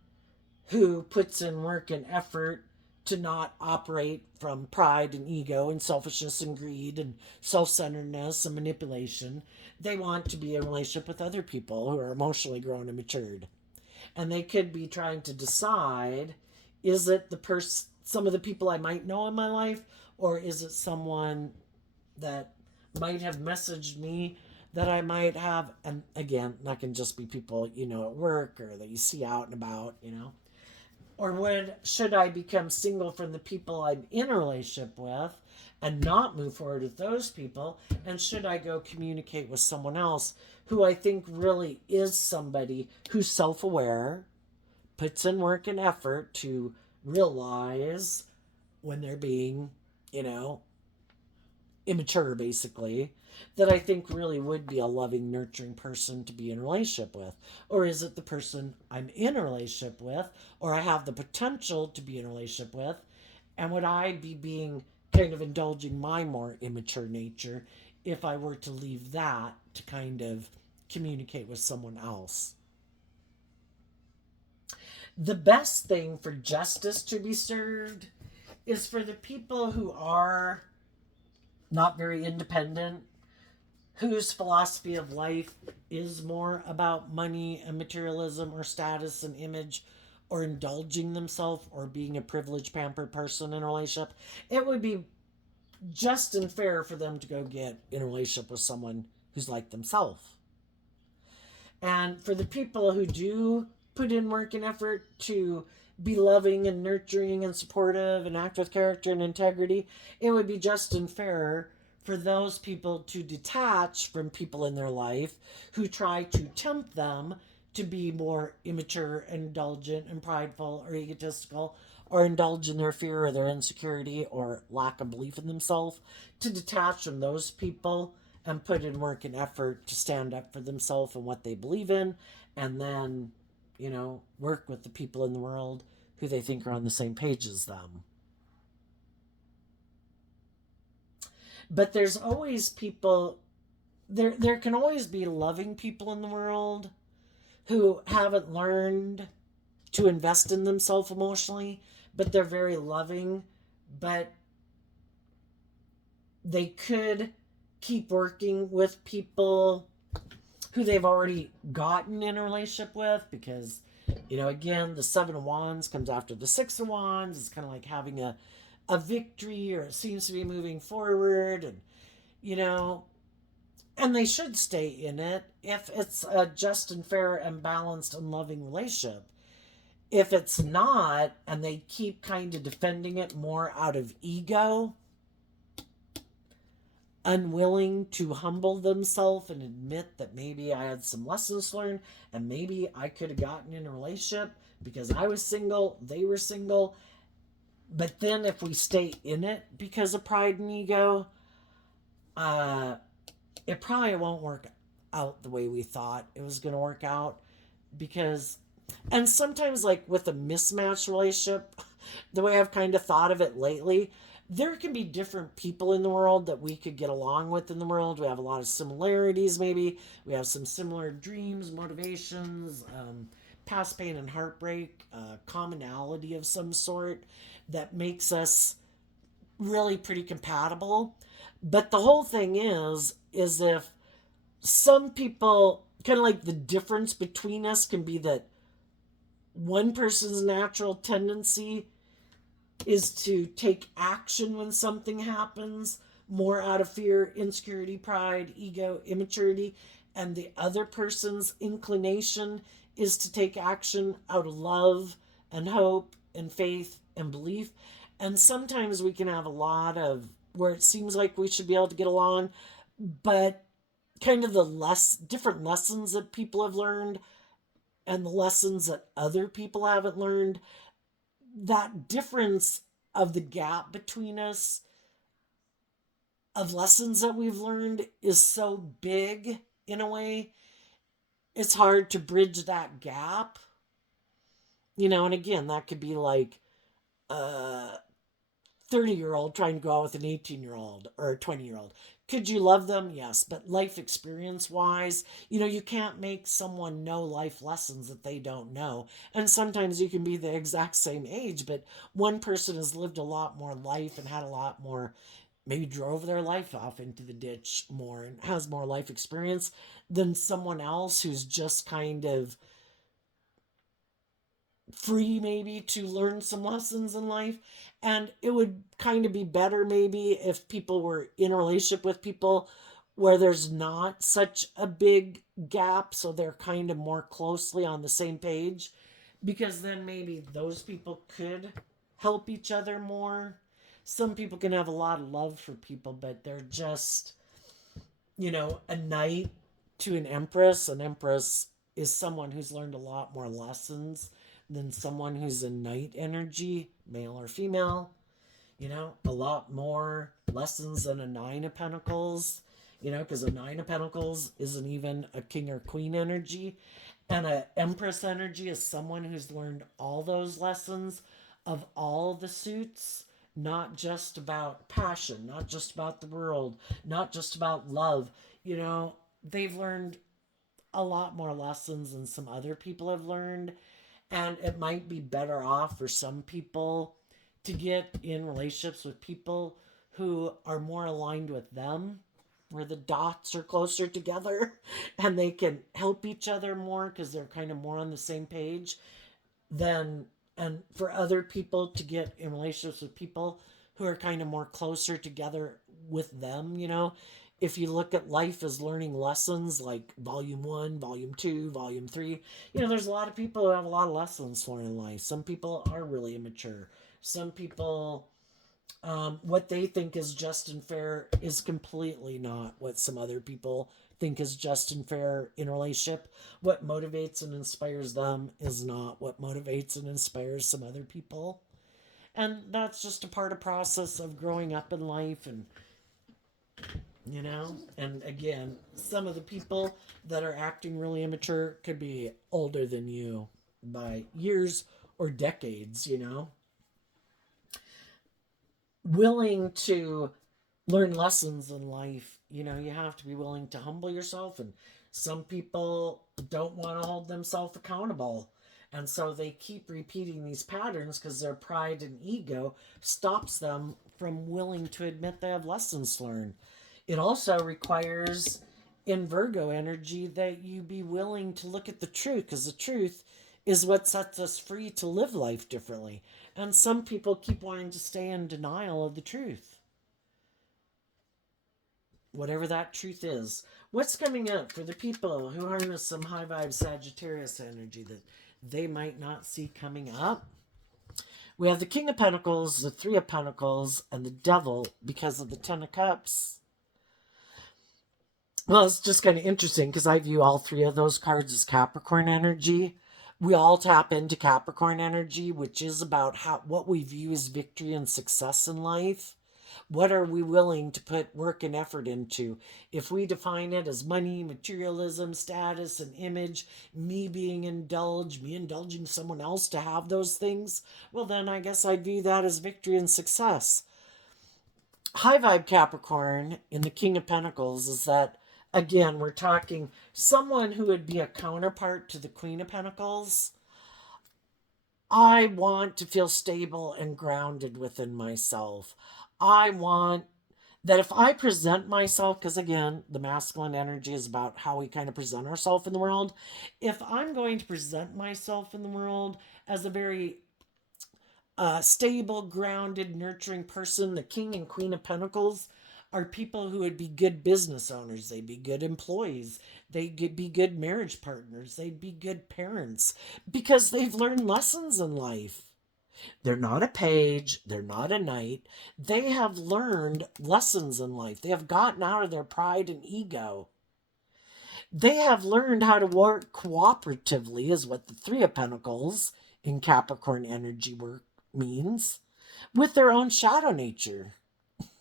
who puts in work and effort to not operate from pride and ego and selfishness and greed and self-centeredness and manipulation, they want to be in a relationship with other people who are emotionally grown and matured. And they could be trying to decide, is it some of the people I might know in my life, or is it someone that might have messaged me that I might have, and again, that can just be people at work or that you see out and about, or should I become single from the people I'm in a relationship with and not move forward with those people, and should I go communicate with someone else who I think really is somebody who's self-aware, puts in work and effort to realize when they're being, immature, basically, that I think really would be a loving, nurturing person to be in a relationship with? Or is it the person I'm in a relationship with, or I have the potential to be in a relationship with, and would I be being kind of indulging my more immature nature if I were to leave that to kind of communicate with someone else? The best thing for justice to be served is for the people who are not very independent, whose philosophy of life is more about money and materialism or status and image or indulging themselves or being a privileged, pampered person in a relationship. It would be just and fair for them to go get in a relationship with someone who's like themselves. And for the people who do put in work and effort to be loving and nurturing and supportive and act with character and integrity, it would be just and fair for those people to detach from people in their life who try to tempt them to be more immature and indulgent and prideful or egotistical, or indulge in their fear or their insecurity or lack of belief in themselves, to detach from those people and put in work and effort to stand up for themselves and what they believe in, and then, work with the people in the world who they think are on the same page as them. But there's always people, there can always be loving people in the world who haven't learned to invest in themselves emotionally, but they're very loving, but they could keep working with people who they've already gotten in a relationship with, because, again, the Seven of Wands comes after the Six of Wands. It's kind of like having a victory, or it seems to be moving forward, and, and they should stay in it if it's a just and fair and balanced and loving relationship. If it's not, and they keep kind of defending it more out of ego, unwilling to humble themselves and admit that maybe I had some lessons learned and maybe I could have gotten in a relationship because I was single, they were single. But then if we stay in it because of pride and ego, uh, it probably won't work out the way we thought it was going to work out. Because, and sometimes, like with a mismatched relationship, the way I've kind of thought of it lately, there can be different people in the world that we could get along with in the world. We have a lot of similarities, maybe. We have some similar dreams, motivations, past pain and heartbreak, commonality of some sort that makes us really pretty compatible. But the whole thing is if some people, kind of like the difference between us can be that one person's natural tendency is to take action when something happens, more out of fear, insecurity, pride, ego, immaturity, and the other person's inclination is to take action out of love and hope and faith and belief. And sometimes we can have a lot of where it seems like we should be able to get along, but kind of the less different lessons that people have learned and the lessons that other people haven't learned, that difference of the gap between us of lessons that we've learned is so big in a way, it's hard to bridge that gap. And again, that could be like a 30-year-old trying to go out with an 18-year-old or a 20-year-old. Could you love them? Yes. But life experience wise, you can't make someone know life lessons that they don't know. And sometimes you can be the exact same age, but one person has lived a lot more life and had a lot more, maybe drove their life off into the ditch more and has more life experience than someone else who's just kind of free maybe to learn some lessons in life. And it would kind of be better maybe if people were in a relationship with people where there's not such a big gap, so they're kind of more closely on the same page, because then maybe those people could help each other more. Some people can have a lot of love for people, but they're just, a knight to an empress. An empress is someone who's learned a lot more lessons than someone who's a knight energy, male or female. A lot more lessons than a nine of pentacles, because a nine of pentacles isn't even a king or queen energy. And a empress energy is someone who's learned all those lessons of all the suits, not just about passion, not just about the world, not just about love. They've learned a lot more lessons than some other people have learned. And it might be better off for some people to get in relationships with people who are more aligned with them, where the dots are closer together and they can help each other more because they're kind of more on the same page than, and for other people to get in relationships with people who are kind of more closer together with them. If you look at life as learning lessons like volume 1, volume 2, volume 3, there's a lot of people who have a lot of lessons to learn in life. Some people are really immature. Some people, what they think is just and fair is completely not what some other people think is just and fair in a relationship. What motivates and inspires them is not what motivates and inspires some other people. And that's just a part of process of growing up in life. And again, some of the people that are acting really immature could be older than you by years or decades. Willing to learn lessons in life, you have to be willing to humble yourself. And some people don't want to hold themselves accountable, and so they keep repeating these patterns because their pride and ego stops them from willing to admit they have lessons to learn. It also requires, in Virgo energy, that you be willing to look at the truth, because the truth is what sets us free to live life differently. And some people keep wanting to stay in denial of the truth, whatever that truth is. What's coming up for the people who harness some high vibe Sagittarius energy that they might not see coming up? We have the King of Pentacles, the Three of Pentacles, and the Devil because of the Ten of Cups. Well, it's just kind of interesting because I view all three of those cards as Capricorn energy. We all tap into Capricorn energy, which is about what we view as victory and success in life. What are we willing to put work and effort into? If we define it as money, materialism, status, and image, me being indulged, me indulging someone else to have those things, well, then I guess I'd view that as victory and success. High vibe Capricorn in the King of Pentacles is that, again, we're talking someone who would be a counterpart to the Queen of Pentacles. I want to feel stable and grounded within myself. I want that if I present myself, because again, the masculine energy is about how we kind of present ourselves in the world. If I'm going to present myself in the world as a very stable, grounded, nurturing person, the King and Queen of Pentacles are people who would be good business owners. They'd be good employees. They'd be good marriage partners. They'd be good parents because they've learned lessons in life. They're not a page. They're not a knight. They have learned lessons in life. They have gotten out of their pride and ego. They have learned how to work cooperatively, is what the Three of Pentacles in Capricorn energy work means, with their own shadow nature,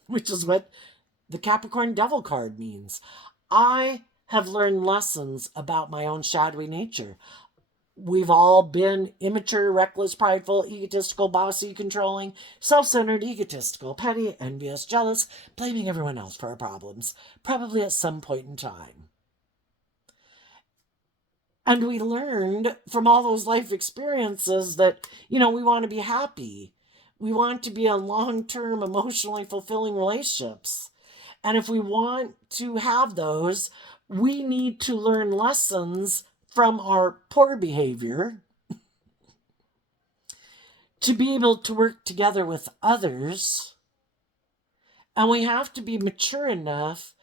which is what the Capricorn Devil card means. I have learned lessons about my own shadowy nature. We've all been immature, reckless, prideful, egotistical, bossy, controlling, self-centered, egotistical, petty, envious, jealous, blaming everyone else for our problems, probably at some point in time. And we learned from all those life experiences that, we want to be happy. We want to be in long-term, emotionally fulfilling relationships. And if we want to have those, we need to learn lessons from our poor behavior to be able to work together with others. And we have to be mature enough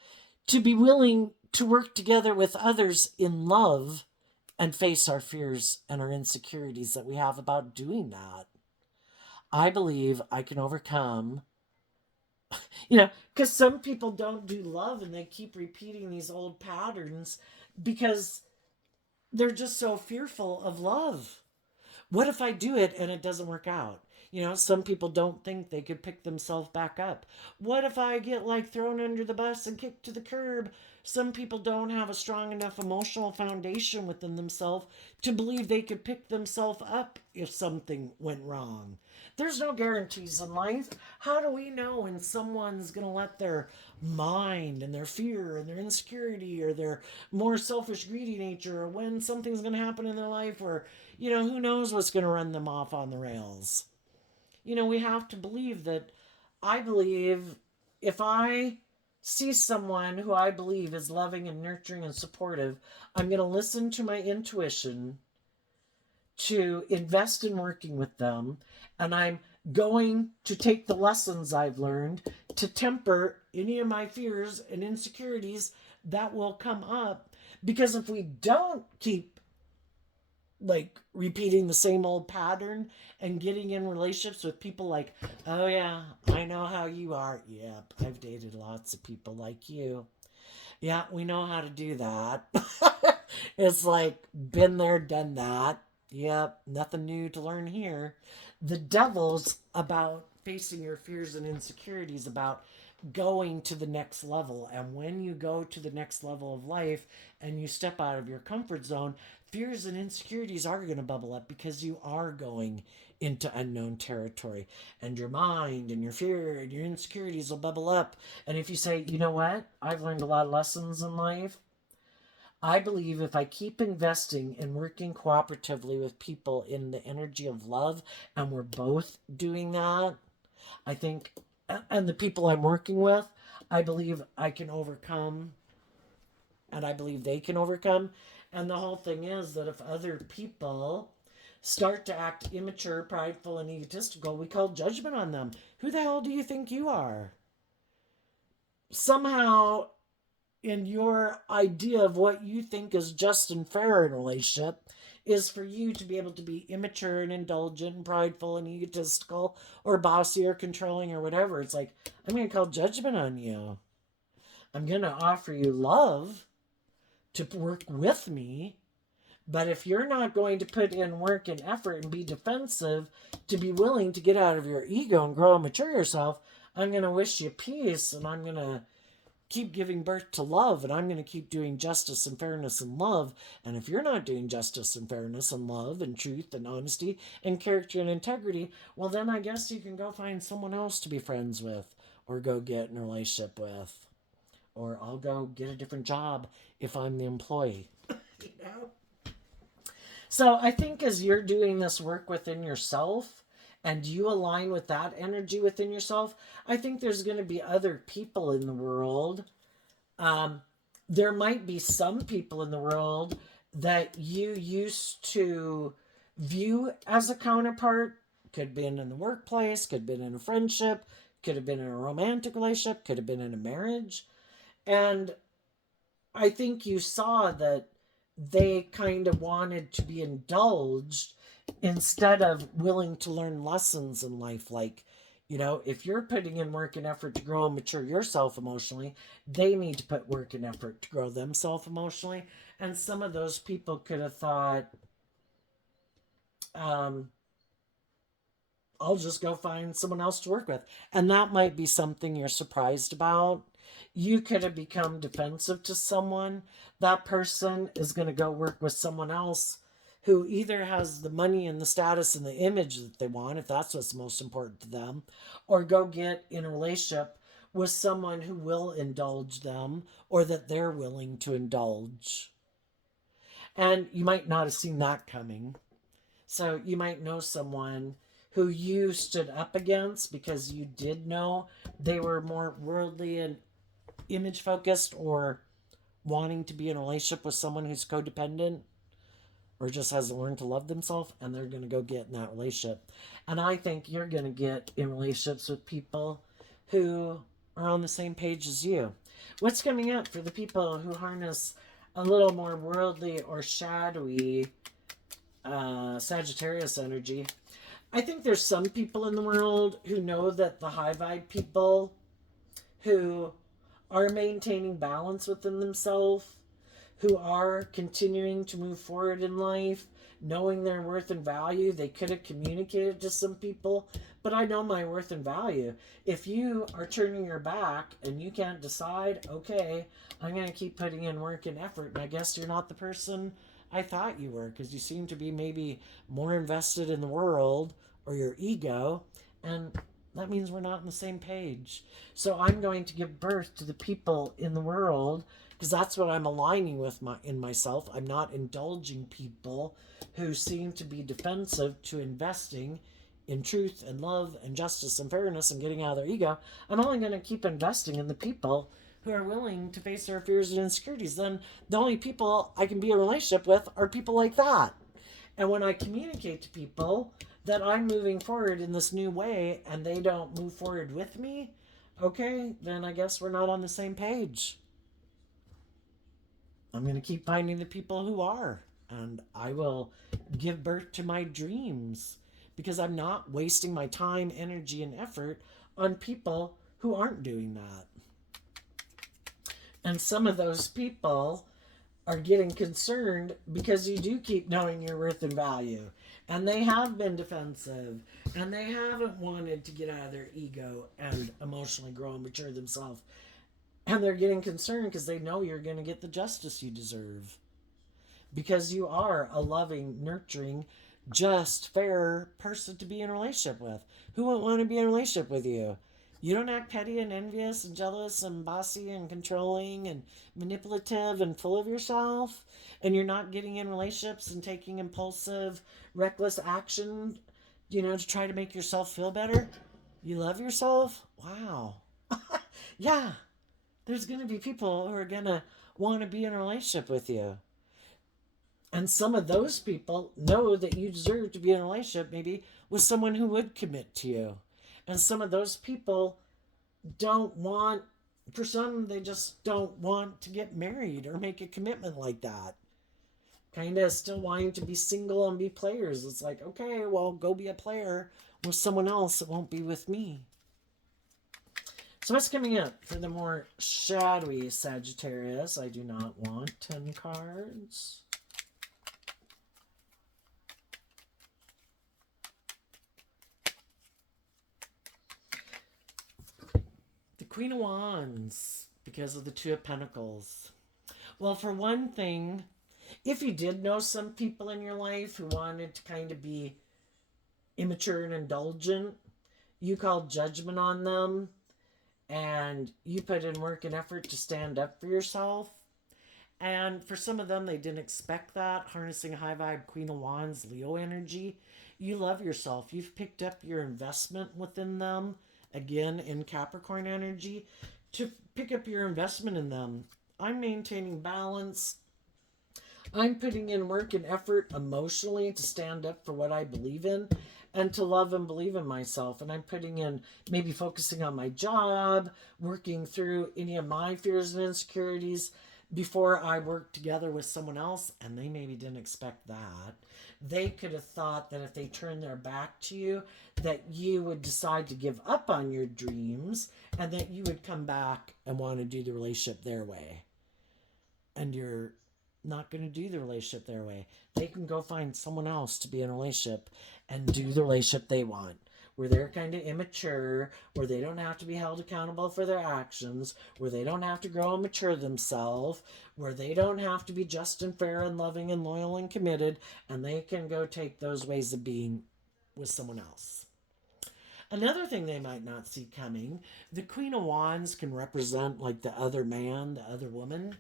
to be willing to work together with others in love and face our fears and our insecurities that we have about doing that. I believe I can overcome, because some people don't do love and they keep repeating these old patterns because they're just so fearful of love. What if I do it and it doesn't work out? Some people don't think they could pick themselves back up. What if I get thrown under the bus and kicked to the curb? Some people don't have a strong enough emotional foundation within themselves to believe they could pick themselves up if something went wrong. There's no guarantees in life. How do we know when someone's going to let their mind and their fear and their insecurity or their more selfish, greedy nature, or when something's going to happen in their life, or, who knows what's going to run them off on the rails? We have to believe that. I believe if I see someone who I believe is loving and nurturing and supportive, I'm going to listen to my intuition to invest in working with them, and I'm going to take the lessons I've learned to temper any of my fears and insecurities that will come up. Because if we don't keep repeating the same old pattern and getting in relationships with people oh yeah, I know how you are. Yep, I've dated lots of people like you. Yeah, we know how to do that. It's been there, done that. Yep, nothing new to learn here. The devil's about facing your fears and insecurities, about going to the next level. And when you go to the next level of life and you step out of your comfort zone, fears and insecurities are going to bubble up because you are going into unknown territory, and your mind and your fear and your insecurities will bubble up. And if you say, you know what, I've learned a lot of lessons in life, I believe if I keep investing and working cooperatively with people in the energy of love, and we're both doing that, I think, and the people I'm working with, I believe I can overcome, and I believe they can overcome. And the whole thing is that if other people start to act immature, prideful, and egotistical, we call judgment on them. Who the hell do you think you are? Somehow, in your idea of what you think is just and fair in a relationship, is for you to be able to be immature and indulgent and prideful and egotistical or bossy or controlling or whatever. It's I'm going to call judgment on you. I'm going to offer you love to work with me, But if you're not going to put in work and effort and be defensive to be willing to get out of your ego and grow and mature yourself, I'm going to wish you peace, and I'm going to keep giving birth to love, and I'm going to keep doing justice and fairness and love. And if you're not doing justice and fairness and love and truth and honesty and character and integrity, well, then I guess you can go find someone else to be friends with or go get in a relationship with. Or I'll go get a different job if I'm the employee. You know? So I think as you're doing this work within yourself and you align with that energy within yourself, I think there's going to be other people in the world. There might be some people in the world that you used to view as a counterpart. Could have been in the workplace, could have been in a friendship, could have been in a romantic relationship, could have been in a marriage. And I think you saw that they kind of wanted to be indulged instead of willing to learn lessons in life. Like, you know, if you're putting in work and effort to grow and mature yourself emotionally, they need to put work and effort to grow themselves emotionally. And some of those people could have thought, um, I'll just go find someone else to work with. And that might be something you're surprised about. You could have become defensive to someone. That person is going to go work with someone else who either has the money and the status and the image that they want, if that's what's most important to them, or go get in a relationship with someone who will indulge them or that they're willing to indulge. And you might not have seen that coming. So you might know someone who you stood up against because you did know they were more worldly and image focused or wanting to be in a relationship with someone who's codependent or just hasn't learned to love themselves, and they're going to go get in that relationship. And I think you're going to get in relationships with people who are on the same page as you. What's coming up for the people who harness a little more worldly or shadowy Sagittarius energy? I think there's some people in the world who know that the high vibe people who are maintaining balance within themselves, who are continuing to move forward in life, knowing their worth and value. They could have communicated to some people, but I know my worth and value. If you are turning your back and you can't decide, okay, I'm going to keep putting in work and effort, and I guess you're not the person I thought you were, because you seem to be maybe more invested in the world or your ego, and that means we're not on the same page. So I'm going to give birth to the people in the world because that's what I'm aligning with in myself. I'm not indulging people who seem to be defensive to investing in truth and love and justice and fairness and getting out of their ego. I'm only going to keep investing in the people who are willing to face their fears and insecurities. Then the only people I can be in a relationship with are people like that. And when I communicate to people that I'm moving forward in this new way and they don't move forward with me, okay, then I guess we're not on the same page. I'm going to keep finding the people who are, and I will give birth to my dreams because I'm not wasting my time, energy, and effort on people who aren't doing that. And some of those people are getting concerned because you do keep knowing your worth and value. And they have been defensive. And they haven't wanted to get out of their ego and emotionally grow and mature themselves. And they're getting concerned because they know you're going to get the justice you deserve. Because you are a loving, nurturing, just, fair person to be in a relationship with. Who wouldn't want to be in a relationship with you? You don't act petty and envious and jealous and bossy and controlling and manipulative and full of yourself. And you're not getting in relationships and taking impulsive, reckless action, to try to make yourself feel better. You love yourself? Wow. Yeah. There's going to be people who are going to want to be in a relationship with you. And some of those people know that you deserve to be in a relationship maybe with someone who would commit to you. And some of those people don't want, for some, they just don't want to get married or make a commitment like that. Kind of still wanting to be single and be players. It's like, okay, well, go be a player with someone else. It won't be with me. So what's coming up for the more shadowy Sagittarius? I do not want 10 cards. Queen of Wands, because of the Two of Pentacles. Well, for one thing, if you did know some people in your life who wanted to kind of be immature and indulgent, you called judgment on them and you put in work and effort to stand up for yourself. And for some of them, they didn't expect that. Harnessing high vibe Queen of Wands, Leo energy. You love yourself. You've picked up your investment within them. Again, in Capricorn energy. To pick up your investment in them. I'm maintaining balance. I'm putting in work and effort emotionally to stand up for what I believe in and to love and believe in myself. And I'm putting in maybe focusing on my job, working through any of my fears and insecurities before I work together with someone else. And they maybe didn't expect that. They could have thought that if they turned their back to you, that you would decide to give up on your dreams and that you would come back and want to do the relationship their way. And you're not going to do the relationship their way. They can go find someone else to be in a relationship and do the relationship they want, where they're kind of immature, where they don't have to be held accountable for their actions, where they don't have to grow and mature themselves, where they don't have to be just and fair and loving and loyal and committed, and they can go take those ways of being with someone else. Another thing they might not see coming, the Queen of Wands can represent like the other man, the other woman.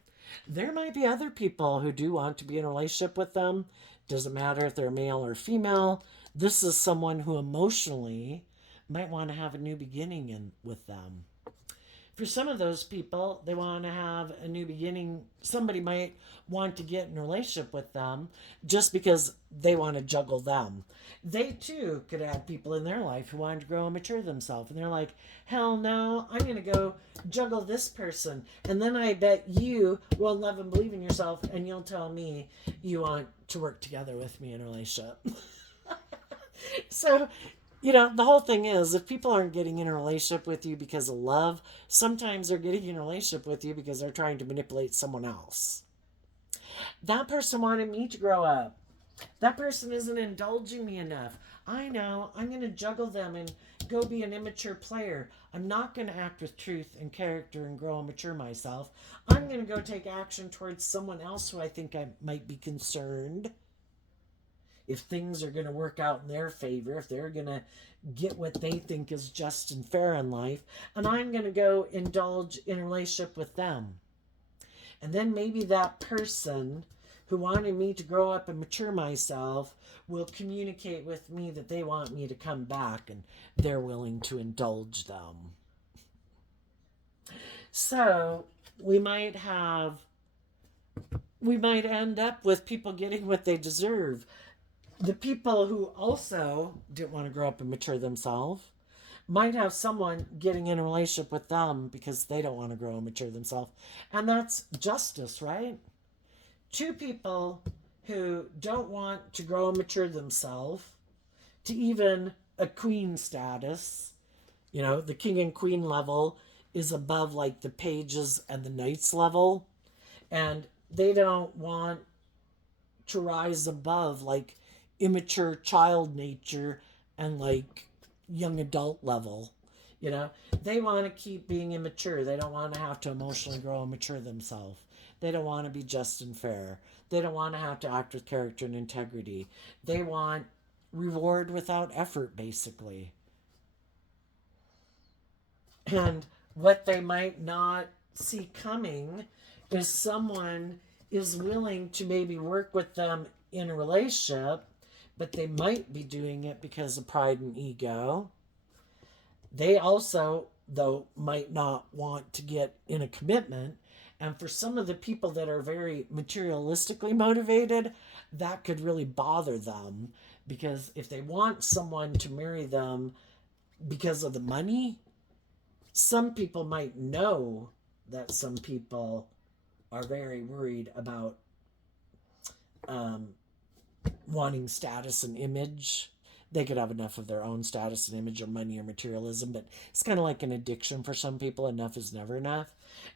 There might be other people who do want to be in a relationship with them. Doesn't matter if they're male or female. This is someone who emotionally might want to have a new beginning with them. For some of those people, they want to have a new beginning. Somebody might want to get in a relationship with them just because they want to juggle them. They too could have people in their life who want to grow and mature themselves. And they're like, hell no, I'm going to go juggle this person. And then I bet you will love and believe in yourself and you'll tell me you want to work together with me in a relationship. So, you know, the whole thing is, if people aren't getting in a relationship with you because of love, sometimes they're getting in a relationship with you because they're trying to manipulate someone else. That person wanted me to grow up. That person isn't indulging me enough. I know. I'm going to juggle them and go be an immature player. I'm not going to act with truth and character and grow and mature myself. I'm going to go take action towards someone else who I think I might be concerned. If things are going to work out in their favor, if they're going to get what they think is just and fair in life, and I'm going to go indulge in a relationship with them. And then maybe that person who wanted me to grow up and mature myself will communicate with me that they want me to come back and they're willing to indulge them. So we might end up with people getting what they deserve. The people who also didn't want to grow up and mature themselves might have someone getting in a relationship with them because they don't want to grow and mature themselves. And that's justice, right? Two people who don't want to grow and mature themselves to even a queen status. You know, the king and queen level is above like the pages and the knights level. And they don't want to rise above like immature child nature and like young adult level. You know, they want to keep being immature. They don't want to have to emotionally grow and mature themselves. They don't want to be just and fair. They don't want to have to act with character and integrity. They want reward without effort, basically. And what they might not see coming is someone is willing to maybe work with them in a relationship, but they might be doing it because of pride and ego. They also, though, might not want to get in a commitment. And for some of the people that are very materialistically motivated, that could really bother them. Because if they want someone to marry them because of the money, some people might know that some people are very worried about wanting status and image. They could have enough of their own status and image or money or materialism, but it's kind of like an addiction for some people. Enough is never enough.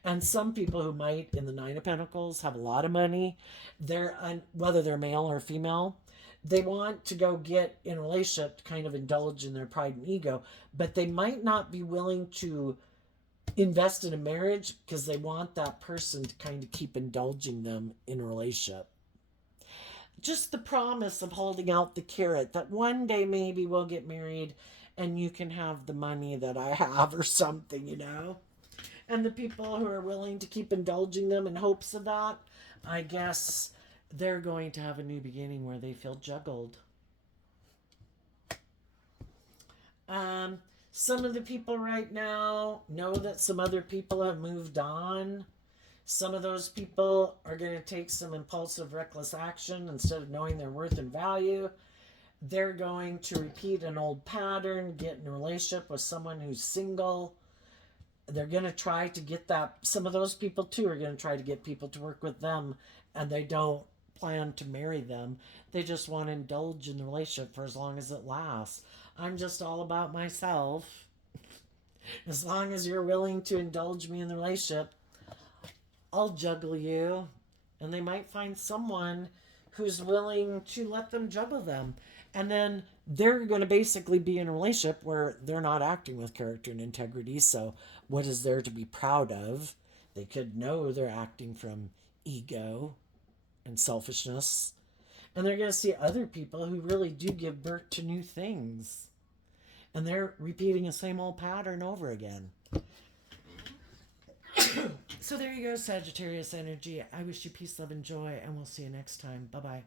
And some people who might, in the Nine of Pentacles, have a lot of money, whether they're male or female, they want to go get in a relationship to kind of indulge in their pride and ego, but they might not be willing to invest in a marriage because they want that person to kind of keep indulging them in a relationship. Just the promise of holding out the carrot that one day maybe we'll get married and you can have the money that I have or something, you know? And the people who are willing to keep indulging them in hopes of that, I guess they're going to have a new beginning where they feel juggled. Some of the people right now know that some other people have moved on. Some of those people are going to take some impulsive, reckless action instead of knowing their worth and value. They're going to repeat an old pattern, get in a relationship with someone who's single. They're going to try to get that. Some of those people, too, are going to try to get people to work with them, and they don't plan to marry them. They just want to indulge in the relationship for as long as it lasts. I'm just all about myself. As long as you're willing to indulge me in the relationship, I'll juggle you. And they might find someone who's willing to let them juggle them. And then they're going to basically be in a relationship where they're not acting with character and integrity. So, what is there to be proud of? They could know they're acting from ego and selfishness. And they're going to see other people who really do give birth to new things. And they're repeating the same old pattern over again. So there you go, Sagittarius energy. I wish you peace, love, and joy, and we'll see you next time. Bye-bye.